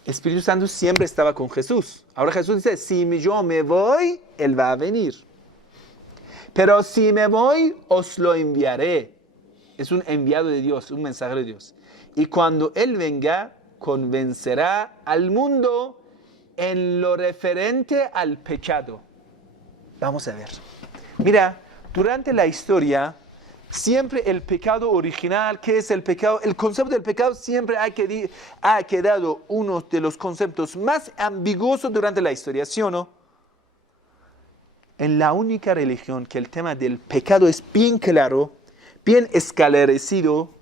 Espíritu Santo siempre estaba con Jesús. Ahora Jesús dice, si yo me voy, Él va a venir. Pero si me voy, os lo enviaré. Es un enviado de Dios, un mensajero de Dios. Y cuando Él venga, convencerá al mundo en lo referente al pecado. Vamos a ver. Mira, durante la historia, siempre el pecado original, ¿qué es el pecado? El concepto del pecado siempre ha quedado uno de los conceptos más ambiguosos durante la historia, ¿sí o no? En la única religión que el tema del pecado es bien claro, bien esclarecido,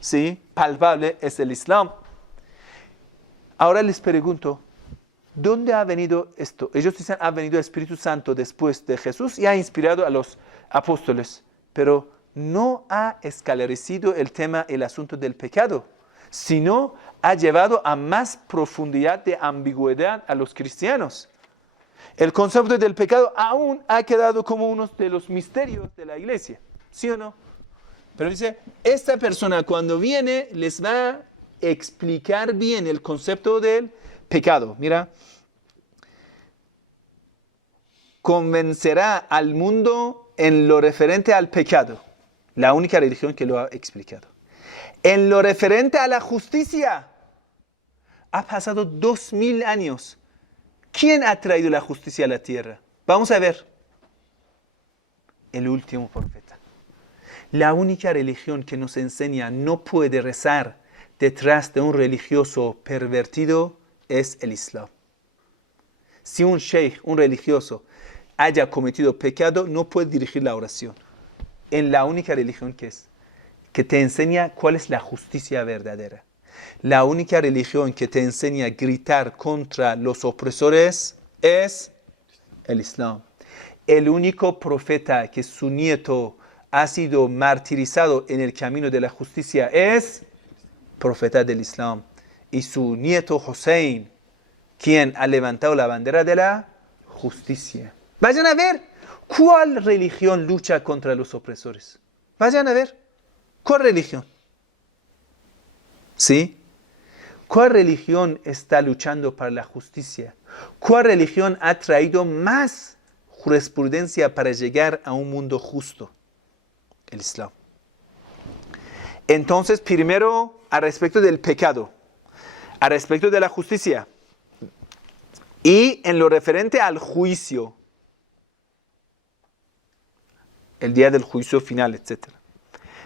¿sí? Palpable, es el Islam. Ahora les pregunto, ¿dónde ha venido esto? Ellos dicen, ha venido el Espíritu Santo después de Jesús y ha inspirado a los apóstoles, pero no ha esclarecido el tema, el asunto del pecado, sino ha llevado a más profundidad de ambigüedad a los cristianos. El concepto del pecado aún ha quedado como uno de los misterios de la iglesia, ¿sí o no? Pero dice, esta persona cuando viene les va a explicar bien el concepto del pecado. Mira, convencerá al mundo en lo referente al pecado. La única religión que lo ha explicado. En lo referente a la justicia, ha pasado 2000 años. ¿Quién ha traído la justicia a la tierra? Vamos a ver. El último profeta. La única religión que nos enseña no puede rezar detrás de un religioso pervertido es el Islam. Si un sheikh, un religioso, haya cometido pecado, no puede dirigir la oración. En la única religión que te enseña cuál es la justicia verdadera. La única religión que te enseña a gritar contra los opresores es el Islam. El único profeta que su nieto ha sido martirizado en el camino de la justicia es profeta del Islam. Y su nieto Hussein, quien ha levantado la bandera de la justicia. Vayan a ver cuál religión lucha contra los opresores. Vayan a ver. ¿Cuál religión? ¿Sí? ¿Cuál religión está luchando para la justicia? ¿Cuál religión ha traído más jurisprudencia para llegar a un mundo justo? El Islam. Entonces, primero, al respecto del pecado, al respecto de la justicia y en lo referente al juicio, el día del juicio final, etc.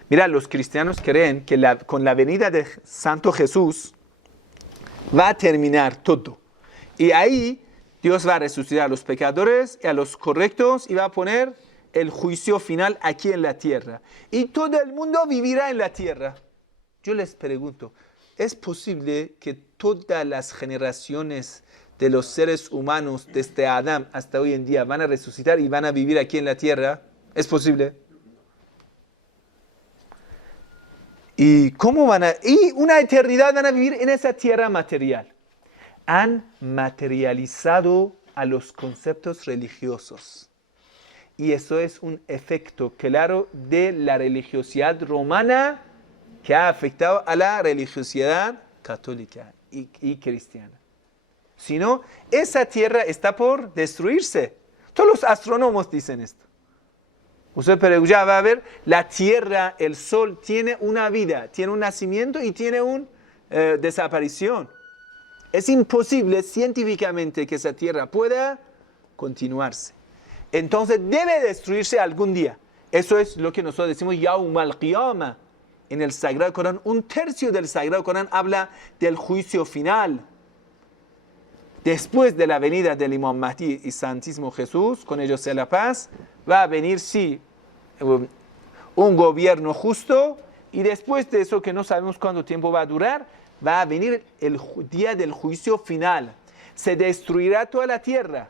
Mira, los cristianos creen que con la venida de Santo Jesús va a terminar todo. Y ahí Dios va a resucitar a los pecadores y a los correctos y va a poner el juicio final aquí en la tierra. Y todo el mundo vivirá en la tierra. Yo les pregunto, ¿es posible que todas las generaciones de los seres humanos desde Adán hasta hoy en día van a resucitar y van a vivir aquí en la tierra? ¿Es posible? ¿Y cómo y una eternidad van a vivir en esa tierra material? Han materializado a los conceptos religiosos. Y eso es un efecto claro de la religiosidad romana que ha afectado a la religiosidad católica y cristiana. Si no, esa tierra está por destruirse. Todos los astrónomos dicen esto. Usted pero ya va a ver, la tierra, el sol, tiene una vida, tiene un nacimiento y tiene una desaparición. Es imposible científicamente que esa tierra pueda continuarse. Entonces debe destruirse algún día. Eso es lo que nosotros decimos Yawm al-Qiyamah. En el Sagrado Corán, 1/3 del Sagrado Corán habla del juicio final. Después de la venida del Imam Mahdi y Santísimo Jesús, con ellos sea la paz, va a venir, sí, un gobierno justo, y después de eso, que no sabemos cuánto tiempo va a durar, va a venir el día del juicio final. Se destruirá toda la tierra.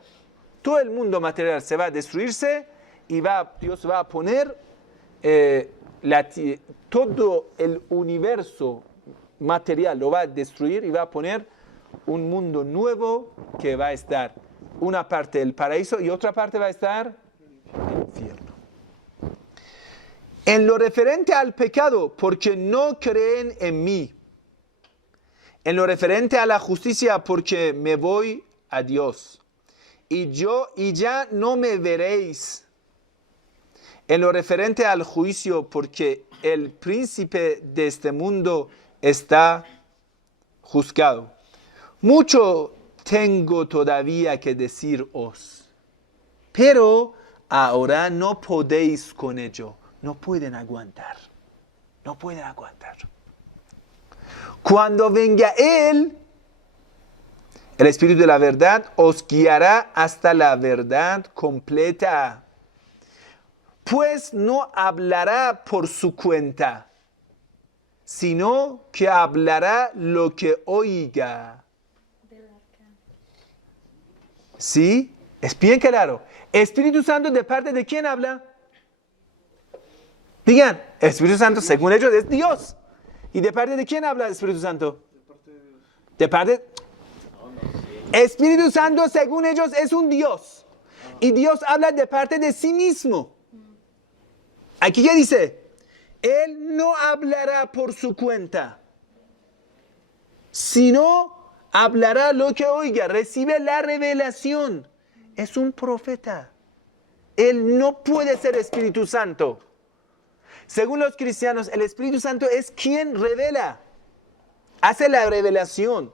Todo el mundo material se va a destruirse y Dios va a poner todo el universo material, lo va a destruir y va a poner un mundo nuevo que va a estar una parte del paraíso y otra parte va a estar el infierno. En lo referente al pecado, porque no creen en mí. En lo referente a la justicia, porque me voy a Dios. Y ya no me veréis. En lo referente al juicio, porque el príncipe de este mundo está juzgado. Mucho tengo todavía que deciros, pero ahora no podéis con ello. No pueden aguantar. No pueden aguantar. Cuando venga Él, el Espíritu de la verdad os guiará hasta la verdad completa. Pues no hablará por su cuenta, sino que hablará lo que oiga. ¿Sí? Es bien claro. Espíritu Santo, ¿de parte de quién habla? Digan, el Espíritu Santo, según ellos, es Dios. ¿Y de parte de quién habla el Espíritu Santo? De parte Espíritu Santo, según ellos, es un Dios. Y Dios habla de parte de sí mismo. Aquí ya dice, Él no hablará por su cuenta, sino hablará lo que oiga, recibe la revelación. Es un profeta. Él no puede ser Espíritu Santo. Según los cristianos, el Espíritu Santo es quien revela, hace la revelación.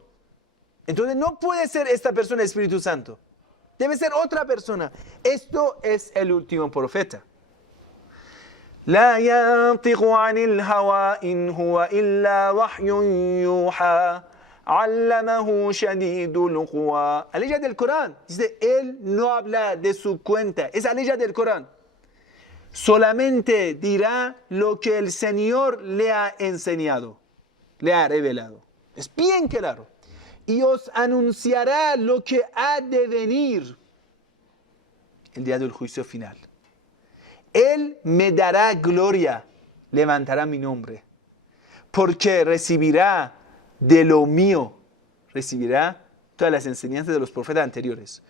Entonces no puede ser esta persona Espíritu Santo. Debe ser otra persona. Esto es el último profeta. La yantiqu anil hawa in huwa illa wahyun yuha. Allamahu shadidul quwa. Aleya del Corán. Dice, él no habla de su cuenta. Es aleya del Corán. Solamente dirá lo que el Señor le ha enseñado, le ha revelado. Es bien claro. Y os anunciará lo que ha de venir el día del juicio final. Él me dará gloria, levantará mi nombre, porque recibirá de lo mío, recibirá todas las enseñanzas de los profetas anteriores.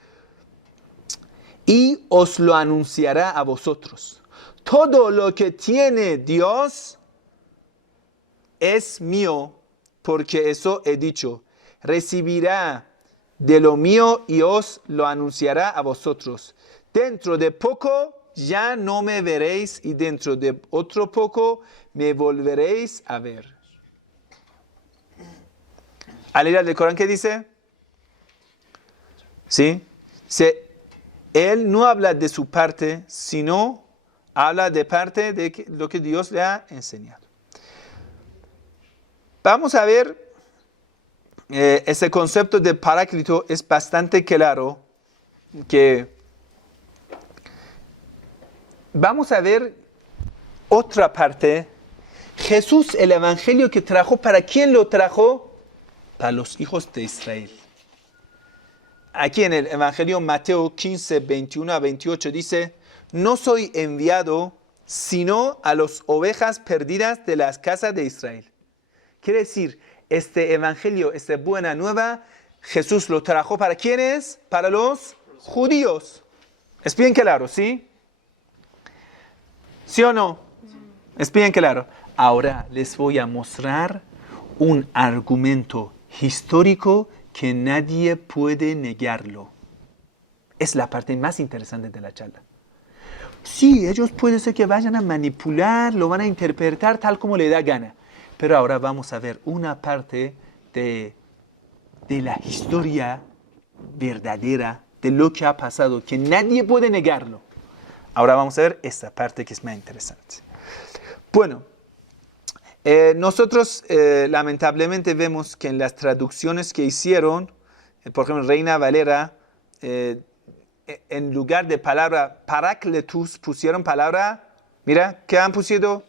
Y os lo anunciará a vosotros. Todo lo que tiene Dios es mío, porque eso he dicho. Recibirá de lo mío y os lo anunciará a vosotros. Dentro de poco ya no me veréis y dentro de otro poco me volveréis a ver. Al leer del Corán, ¿qué dice? ¿Sí? Él no habla de su parte, sino habla de parte de lo que Dios le ha enseñado. Vamos a ver, ese concepto de paráclito es bastante claro, que vamos a ver otra parte. Jesús, el evangelio que trajo, ¿para quién lo trajo? Para los hijos de Israel. Aquí en el evangelio Mateo 15, 21 a 28 dice, no soy enviado sino a las ovejas perdidas de las casas de Israel. Quiere decir, este evangelio, esta buena nueva, Jesús lo trajo ¿para quiénes? Para los judíos. Es bien claro, ¿sí? ¿Sí o no? Es bien claro. Ahora les voy a mostrar un argumento histórico que nadie puede negarlo. Es la parte más interesante de la charla. Sí, ellos puede ser que vayan a manipular, lo van a interpretar tal como le da gana. Pero ahora vamos a ver una parte de la historia verdadera, de lo que ha pasado, que nadie puede negarlo. Ahora vamos a ver esta parte que es más interesante. Bueno, nosotros lamentablemente vemos que en las traducciones que hicieron, por ejemplo, Reina Valera, en lugar de palabra parakletus pusieron palabra, mira, ¿qué han puesto?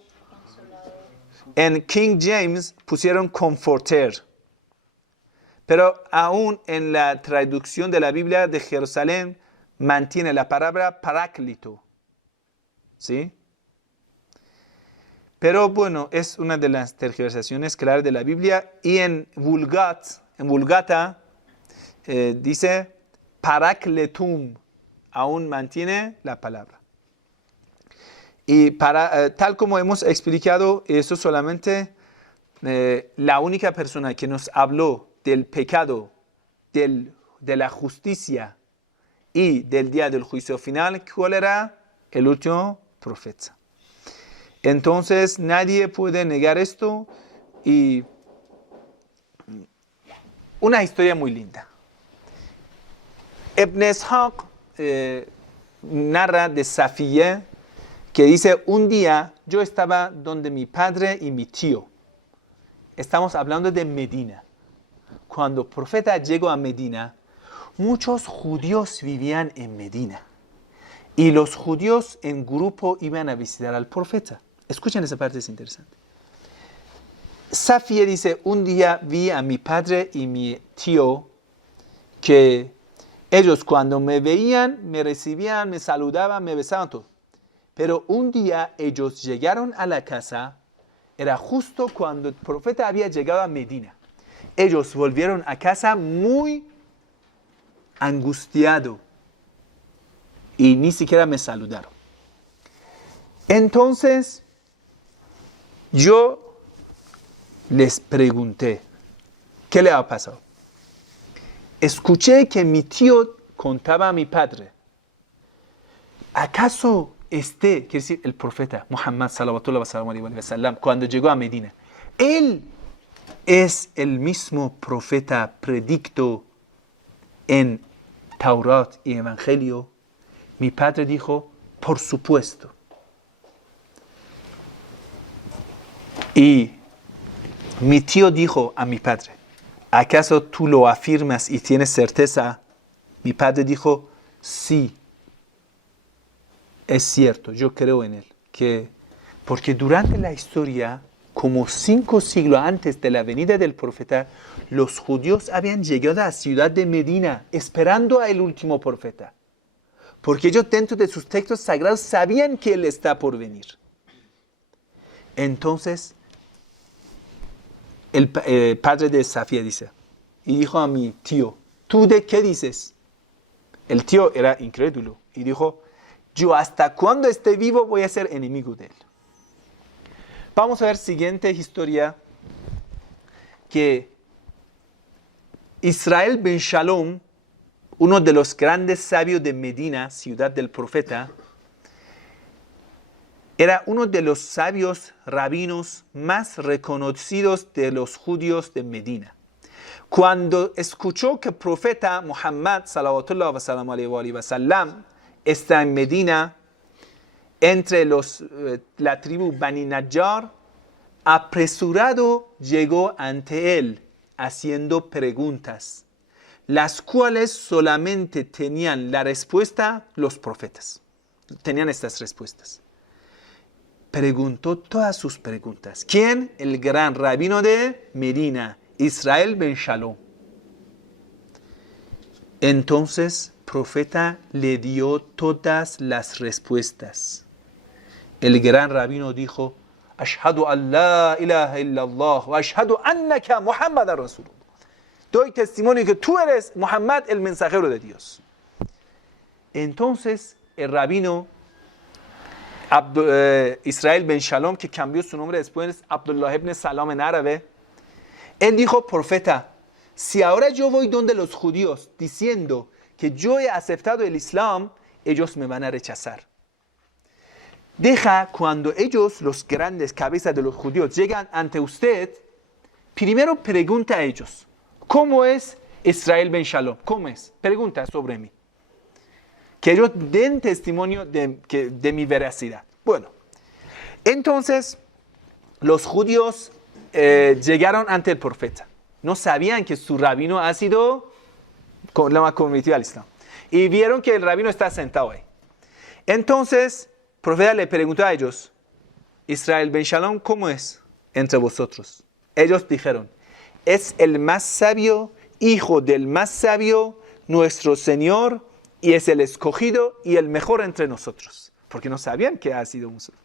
En King James pusieron comforter. Pero aún en la traducción de la Biblia de Jerusalén mantiene la palabra paráclito. ¿Sí? Pero bueno, es una de las tergiversaciones claras de la Biblia. Y en Vulgata, dice parakletum. Aún mantiene la palabra. Y tal como hemos explicado, eso solamente la única persona que nos habló del pecado, de la justicia y del día del juicio final, ¿cuál era? El último profeta. Entonces nadie puede negar esto y una historia muy linda. Ibn Ishaq narra de Safiya que dice, un día yo estaba donde mi padre y mi tío. Estamos hablando de Medina. Cuando el profeta llegó a Medina, muchos judíos vivían en Medina. Y los judíos en grupo iban a visitar al profeta. Escuchen esa parte, es interesante. Safiya dice, un día vi a mi padre y mi tío que ellos cuando me veían, me recibían, me saludaban, me besaban todo. Pero un día ellos llegaron a la casa, era justo cuando el profeta había llegado a Medina. Ellos volvieron a casa muy angustiados y ni siquiera me saludaron. Entonces, yo les pregunté, ¿qué le ha pasado? Escuché que mi tío contaba a mi padre. ¿Acaso quiere decir el profeta Muhammad sallallahu alaihi wa sallam, cuando llegó a Medina, él es el mismo profeta predicto en Taurat y Evangelio? Mi padre dijo, por supuesto. Y mi tío dijo a mi padre, ¿acaso tú lo afirmas y tienes certeza? Mi padre dijo, sí, es cierto, yo creo en él. Porque durante la historia, como 5 siglos antes de la venida del profeta, los judíos habían llegado a la ciudad de Medina esperando al último profeta. Porque ellos dentro de sus textos sagrados sabían que él está por venir. Entonces, el padre de Safiya dice, y dijo a mi tío, ¿tú de qué dices? El tío era incrédulo y dijo, yo hasta cuando esté vivo voy a ser enemigo de él. Vamos a ver siguiente historia, que Israel ben Shalom, uno de los grandes sabios de Medina, ciudad del profeta, era uno de los sabios rabinos más reconocidos de los judíos de Medina. Cuando escuchó que el profeta Muhammad sallallahu alaihi wa sallam está en Medina, entre la tribu Bani Najjar, apresurado llegó ante él haciendo preguntas, las cuales solamente tenían la respuesta los profetas. Tenían estas respuestas. Preguntó todas sus preguntas. ¿Quién? El gran rabino de Medina, Israel ben Shalom. Entonces, el profeta le dio todas las respuestas. el gran rabino dijo, Ashhadu an la ilaha illallah wa ashhadu annaka Muhammad Rasulullah. Doy testimonio que tú eres Muhammad, el mensajero de Dios. Entonces, el rabino Israel ben Shalom, que cambió su nombre después, Abdullah ibn Salam en árabe, él dijo, profeta, si ahora yo voy donde los judíos diciendo que yo he aceptado el Islam, ellos me van a rechazar. Deja cuando ellos, los grandes cabezas de los judíos, llegan ante usted, primero pregunta a ellos, ¿cómo es Israel ben Shalom? ¿Cómo es? Pregunta sobre mí. Que ellos den testimonio de mi veracidad. Bueno, entonces los judíos llegaron ante el profeta. No sabían que su rabino ha sido convertido al Islam. Y vieron que el rabino está sentado ahí. Entonces, el profeta le preguntó a ellos, Israel ben Shalom, ¿cómo es entre vosotros? Ellos dijeron, es el más sabio, hijo del más sabio, nuestro Señor, y es el escogido y el mejor entre nosotros. Porque no sabían que ha sido musulmán.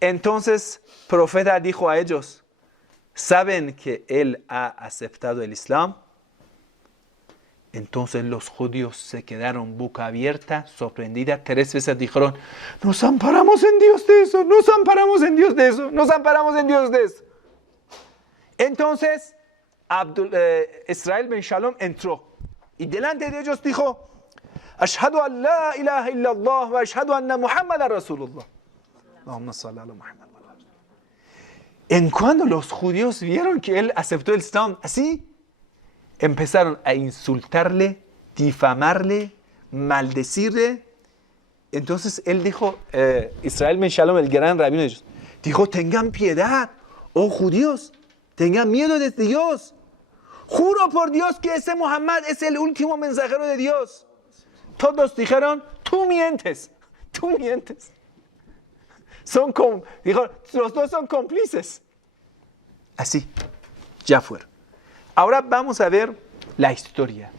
Entonces, el profeta dijo a ellos, ¿saben que él ha aceptado el Islam? Entonces los judíos se quedaron boca abierta, sorprendida. 3 veces dijeron, nos amparamos en Dios de eso, nos amparamos en Dios de eso, nos amparamos en Dios de eso. Entonces, Israel ben Shalom entró y delante de ellos dijo, Ashhadu an la ilaha illallah wa ashhadu anna Muhammad Rasulullah. Allahumma salli ala Muhammad. En cuando los judíos vieron que él aceptó el Islam, así empezaron a insultarle, difamarle, maldecirle. Entonces él dijo, Israel ben Shalom, el gran rabino de ellos, dijo, tengan piedad, oh judíos, tengan miedo de Dios. Juro por Dios que ese Muhammad es el último mensajero de Dios. Todos dijeron, tú mientes, tú mientes. Dijo, los dos son cómplices. Así, ya fueron. Ahora vamos a ver la historia.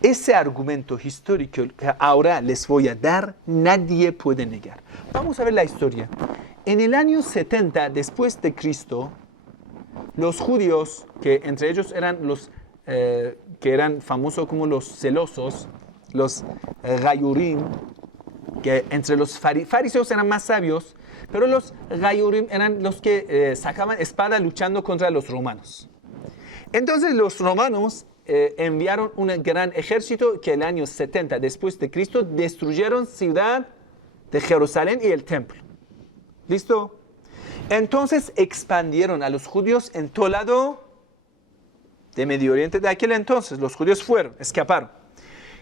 Ese argumento histórico que ahora les voy a dar, nadie puede negar. Vamos a ver la historia. En el año 70 después de Cristo, los judíos, que entre ellos eran los que eran famosos como los celosos, los Gayurim, que entre los fariseos eran más sabios, pero los Gayurim eran los que sacaban espada luchando contra los romanos. Entonces los romanos enviaron un gran ejército que el año 70 después de Cristo destruyeron ciudad de Jerusalén y el templo. ¿Listo? Entonces expandieron a los judíos en todo lado de Medio Oriente de aquel entonces. Los judíos escaparon.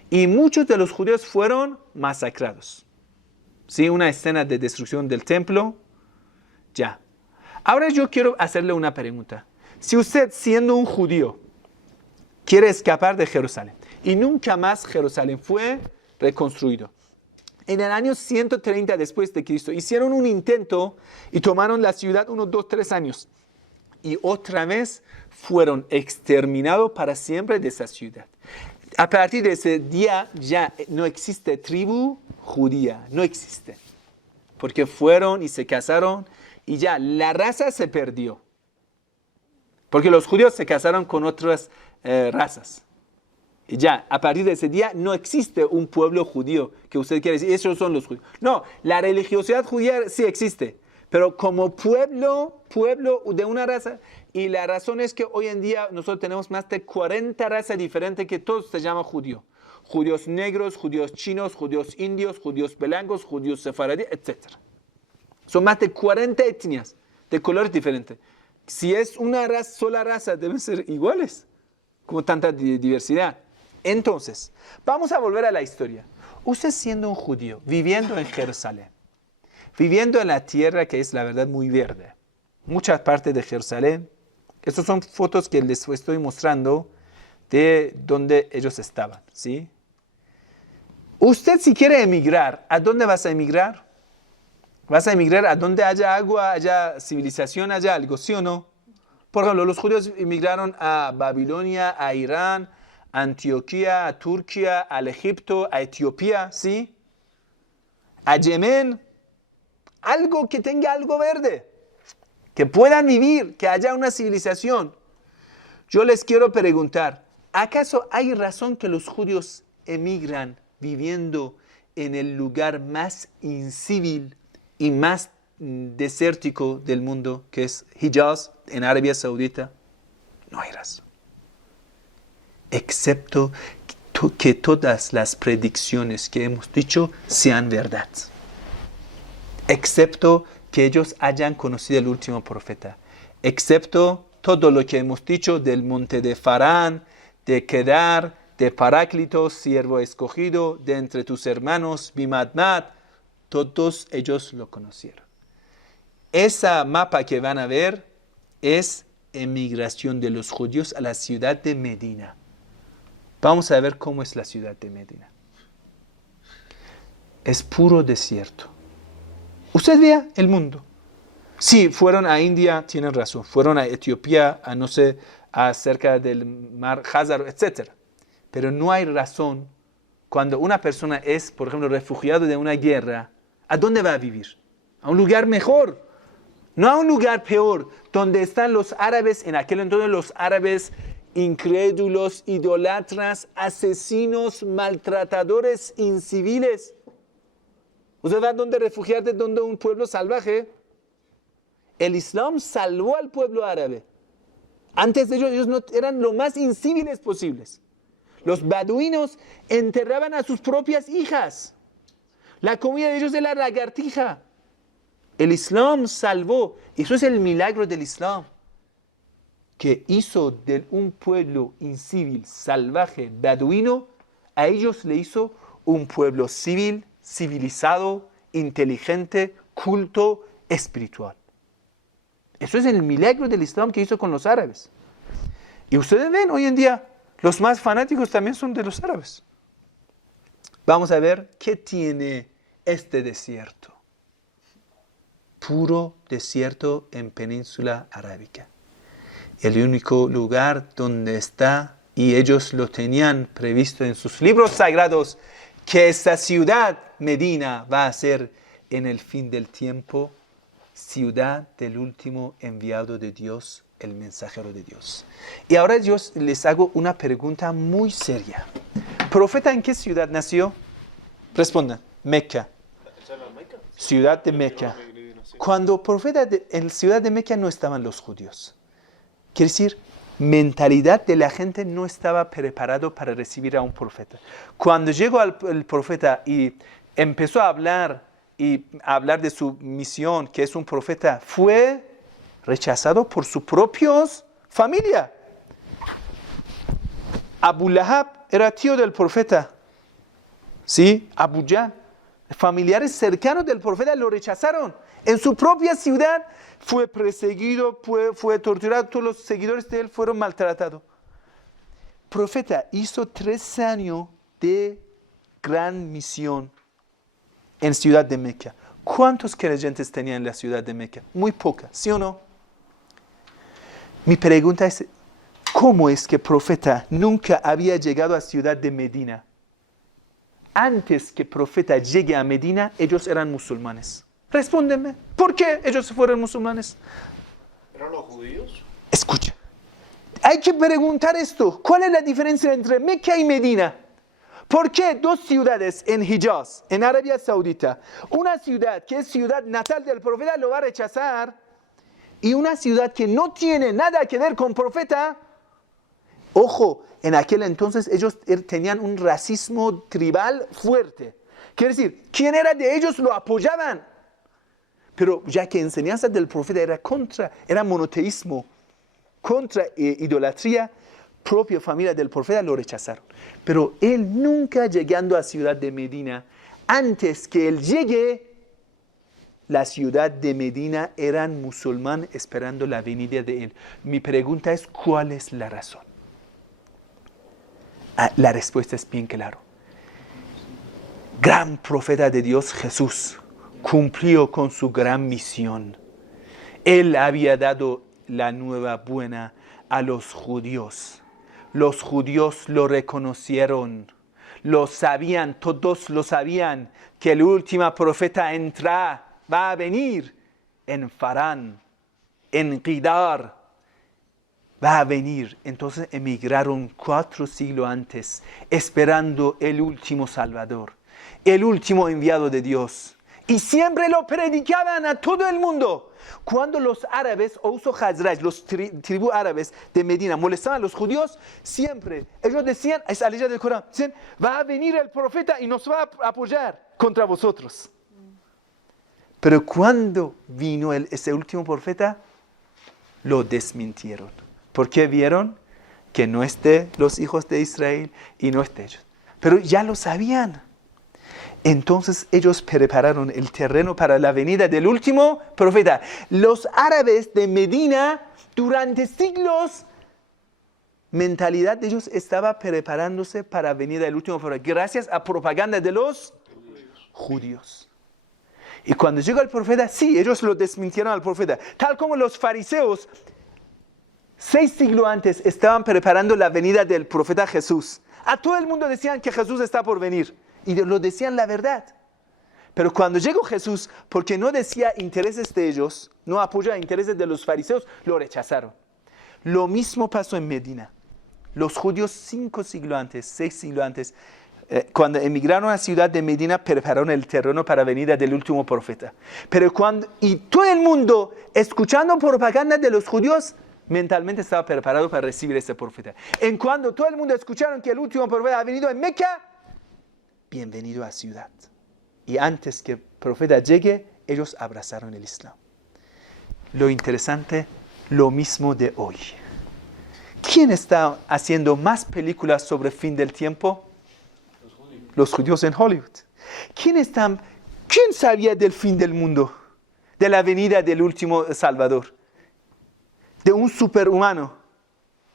Y muchos de los judíos fueron masacrados. ¿Sí? Una escena de destrucción del templo. Ya. Ahora yo quiero hacerle una pregunta. Si usted, siendo un judío, quiere escapar de Jerusalén y nunca más Jerusalén fue reconstruido. En el año 130 después de Cristo hicieron un intento y tomaron la ciudad unos 2, 3 años. Y otra vez fueron exterminados para siempre de esa ciudad. A partir de ese día ya no existe tribu judía, no existe. Porque fueron y se casaron y ya la raza se perdió. Porque los judíos se casaron con otras razas. Y ya, a partir de ese día no existe un pueblo judío que usted quiere decir, esos son los judíos. No, la religiosidad judía sí existe, pero como pueblo de una raza. Y la razón es que hoy en día nosotros tenemos más de 40 razas diferentes que todos se llaman judíos. Judíos negros, judíos chinos, judíos indios, judíos belangos, judíos sefaradíes, etc. Son más de 40 etnias de colores diferentes. Si es una sola raza, deben ser iguales, como tanta diversidad. Entonces, vamos a volver a la historia. Usted siendo un judío, viviendo en Jerusalén, viviendo en la tierra que es la verdad muy verde, muchas partes de Jerusalén, estas son fotos que les estoy mostrando de donde ellos estaban, ¿sí? Usted si quiere emigrar, ¿a dónde vas a emigrar? ¿Vas a emigrar a donde haya agua, haya civilización, haya algo, sí o no? Por ejemplo, los judíos emigraron a Babilonia, a Irán, a Antioquía, a Turquía, al Egipto, a Etiopía, ¿sí? A Yemen, algo que tenga algo verde, que puedan vivir, que haya una civilización. Yo les quiero preguntar, ¿acaso hay razón que los judíos emigran viviendo en el lugar más incivil y más desértico del mundo, que es Hijaz, en Arabia Saudita? No hay razón. Excepto que todas las predicciones que hemos dicho sean verdad. Excepto que ellos hayan conocido el último profeta. Excepto todo lo que hemos dicho del monte de Farán, de Kedar, de Paráclito, siervo escogido, de entre tus hermanos, Bimadmat, todos ellos lo conocieron. Esa mapa que van a ver es emigración de los judíos a la ciudad de Medina. Vamos a ver cómo es la ciudad de Medina. Es puro desierto. Usted vea el mundo. Sí, fueron a India, tienen razón. Fueron a Etiopía, a no sé, cerca del mar Hazar, etc. Pero no hay razón cuando una persona es, por ejemplo, refugiado de una guerra, ¿a dónde va a vivir? A un lugar mejor, no a un lugar peor, donde están los árabes, en aquel entonces los árabes incrédulos, idolatras, asesinos, maltratadores, inciviles. ¿Usted va a dónde refugiarse? ¿Dónde un pueblo salvaje? El Islam salvó al pueblo árabe. Antes de ellos no, eran lo más inciviles posibles. Los beduinos enterraban a sus propias hijas. La comida de ellos era la lagartija. El Islam salvó. Eso es el milagro del Islam, que hizo de un pueblo incivil, salvaje, beduino, a ellos le hizo un pueblo civil, civilizado, inteligente, culto, espiritual. Eso es el milagro del Islam que hizo con los árabes. Y ustedes ven, hoy en día, los más fanáticos también son de los árabes. Vamos a ver qué tiene este desierto. Puro desierto en península arábica. El único lugar donde está, y ellos lo tenían previsto en sus libros sagrados, que esta ciudad, Medina, va a ser en el fin del tiempo, ciudad del último enviado de Dios, el mensajero de Dios. Y ahora yo les hago una pregunta muy seria. ¿Profeta en qué ciudad nació? Respondan. Meca. Ciudad de Meca. Cuando profeta en ciudad de Meca no estaban los judíos. Quiere decir, mentalidad de la gente no estaba preparado para recibir a un profeta. Cuando llegó el profeta y empezó a hablar de su misión, que es un profeta, fue rechazado por su propia familia. Abu Lahab era tío del profeta. ¿Sí? Abu Jahl. Familiares cercanos del profeta lo rechazaron. En su propia ciudad fue perseguido, fue torturado, todos los seguidores de él fueron maltratados. El profeta hizo 3 años de gran misión en ciudad de Meca. ¿Cuántos creyentes tenía en la ciudad de Meca? Muy poca, ¿sí o no? Mi pregunta es, ¿cómo es que el profeta nunca había llegado a ciudad de Medina? Antes que el profeta llegue a Medina, ellos eran musulmanes. Respóndeme, ¿por qué ellos fueron musulmanes? ¿Eran los judíos? Escucha, hay que preguntar esto. ¿Cuál es la diferencia entre Meca y Medina? ¿Por qué 2 ciudades en Hijaz, en Arabia Saudita, una ciudad que es ciudad natal del profeta lo va a rechazar, y una ciudad que no tiene nada que ver con profeta? Ojo, en aquel entonces ellos tenían un racismo tribal fuerte. Quiere decir, ¿quién era de ellos? Lo apoyaban. Pero ya que enseñanza del profeta era monoteísmo, contra idolatría, propia familia del profeta lo rechazaron. Pero él nunca llegando a ciudad de Medina, antes que él llegue, la ciudad de Medina eran musulmanes esperando la venida de él. Mi pregunta es, ¿cuál es la razón? La respuesta es bien clara. Gran profeta de Dios, Jesús, cumplió con su gran misión. Él había dado la nueva buena a los judíos. Los judíos lo reconocieron, lo sabían, todos lo sabían, que el último profeta entrará va a venir en Farán, en Qidar, va a venir. Entonces emigraron 4 siglos antes, esperando el último Salvador, el último enviado de Dios. Y siempre lo predicaban a todo el mundo. Cuando los árabes, Aus o Khazraj, los tribus árabes de Medina, molestaban a los judíos, siempre ellos decían, es la ley del Corán, decían, va a venir el profeta y nos va a apoyar contra vosotros. Pero cuando vino ese último profeta, lo desmintieron. Porque vieron que no esté los hijos de Israel y no esté ellos. Pero ya lo sabían. Entonces ellos prepararon el terreno para la venida del último profeta. Los árabes de Medina, durante siglos, mentalidad de ellos estaba preparándose para la venida del último profeta, gracias a propaganda de los judíos. Y cuando llegó el profeta, sí, ellos lo desmintieron al profeta. Tal como los fariseos, 6 siglos antes, estaban preparando la venida del profeta Jesús. A todo el mundo decían que Jesús está por venir. Y lo decían la verdad. Pero cuando llegó Jesús, porque no decía intereses de ellos, no apoyaba intereses de los fariseos, lo rechazaron. Lo mismo pasó en Medina. Los judíos 5 siglos antes, 6 siglos antes, cuando emigraron a la ciudad de Medina, prepararon el terreno para la venida del último profeta. Y todo el mundo, escuchando propaganda de los judíos, mentalmente estaba preparado para recibir ese profeta. En cuando todo el mundo escucharon que el último profeta ha venido en Meca, bienvenido a la ciudad. Y antes que el profeta llegue, ellos abrazaron el Islam. Lo interesante, lo mismo de hoy. ¿Quién está haciendo más películas sobre el fin del tiempo? Los judíos en Hollywood. ¿Quién sabía del fin del mundo? De la venida del último Salvador. De un superhumano.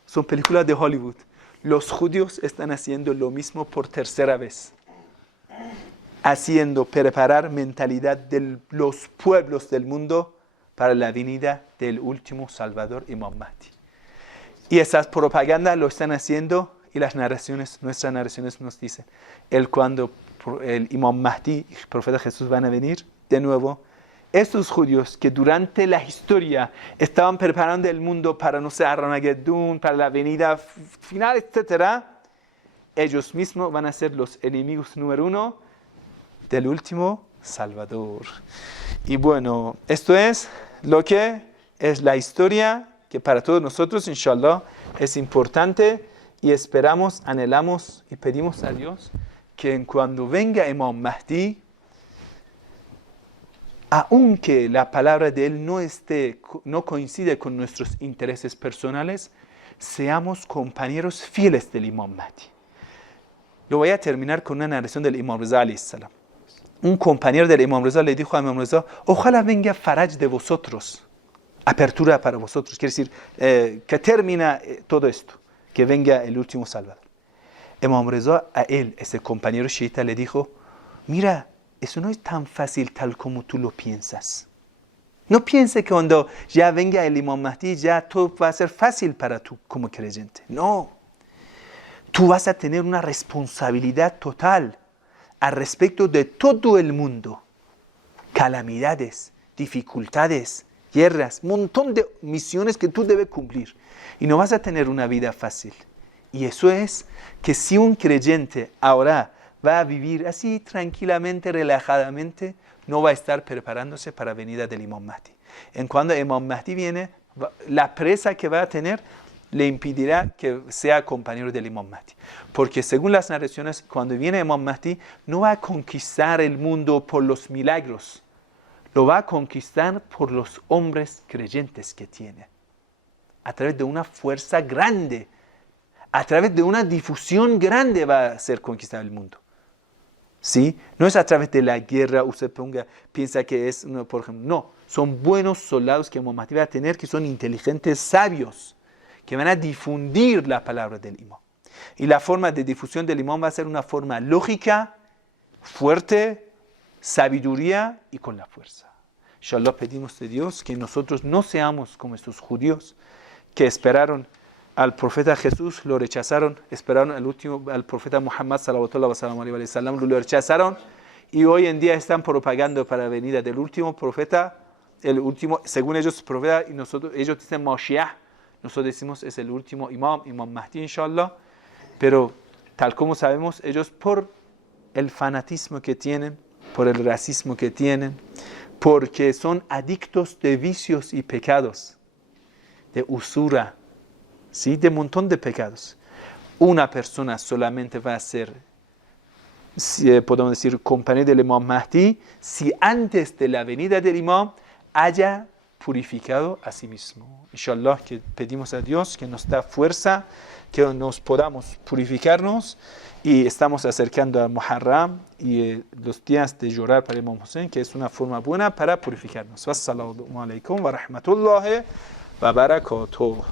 Son películas de Hollywood. Los judíos están haciendo lo mismo por tercera vez. Preparar mentalidad de los pueblos del mundo para la venida del último Salvador, Imam Mahdi. Y esas propagandas lo están haciendo y nuestras narraciones nos dicen, cuando el Imam Mahdi y el profeta Jesús van a venir, de nuevo, estos judíos que durante la historia estaban preparando el mundo para, Armagedón, para la venida final, etc., ellos mismos van a ser los enemigos número 1 del último Salvador. Y bueno, esto es lo que es la historia que para todos nosotros, inshallah, es importante y esperamos, anhelamos y pedimos a Dios que cuando venga Imam Mahdi, aunque la palabra de él no coincide con nuestros intereses personales, seamos compañeros fieles del Imam Mahdi. Lo voy a terminar con una narración del Imam Reza alayhi salam. Un compañero del Imam Reza le dijo a Imam Reza, ojalá venga Faraj de vosotros, apertura para vosotros, quiere decir que termina todo esto, que venga el último Salvador. Imam Reza a él, ese compañero chiita, le dijo, mira, eso no es tan fácil tal como tú lo piensas. No pienses que cuando ya venga el Imam Mahdi ya todo va a ser fácil para tú como creyente. No. Tú vas a tener una responsabilidad total al respecto de todo el mundo. Calamidades, dificultades, guerras, un montón de misiones que tú debes cumplir. Y no vas a tener una vida fácil. Y eso es que si un creyente ahora va a vivir así tranquilamente, relajadamente, no va a estar preparándose para la venida del Imam Mahdi. En cuando el Imam Mahdi viene, la presa que va a tener le impedirá que sea compañero del Imam Mahdi. Porque según las narraciones, cuando viene el Imam Mahdi, no va a conquistar el mundo por los milagros. Lo va a conquistar por los hombres creyentes que tiene. A través de una fuerza grande. A través de una difusión grande va a ser conquistado el mundo. ¿Sí? No es a través de la guerra, usted piensa que es, por ejemplo, no. Son buenos soldados que Imam Mahdi va a tener, que son inteligentes, sabios, que van a difundir la palabra del imam. Y la forma de difusión del imam va a ser una forma lógica, fuerte, sabiduría y con la fuerza. Inshallah pedimos de Dios que nosotros no seamos como estos judíos que esperaron al profeta Jesús, lo rechazaron, esperaron al profeta Muhammad sallallahu alaihi wasallam, lo rechazaron y hoy en día están propagando para la venida del último profeta, el último, según ellos, profeta, y ellos dicen Mashiach, nosotros decimos es el último Imam Mahdi, inshallah, pero tal como sabemos, ellos por el fanatismo que tienen, por el racismo que tienen, porque son adictos de vicios y pecados, de usura, ¿sí? De un montón de pecados. Una persona solamente va a ser, podemos decir, compañero del Imam Mahdi, si antes de la venida del Imam haya purificado a sí mismo. Inshallah, que pedimos a Dios que nos da fuerza, que nos podamos purificarnos, y estamos acercando a Muharram y los días de llorar para Imam Hussein, que es una forma buena para purificarnos. Wassalamu alaikum wa rahmatullahi wa barakatuh.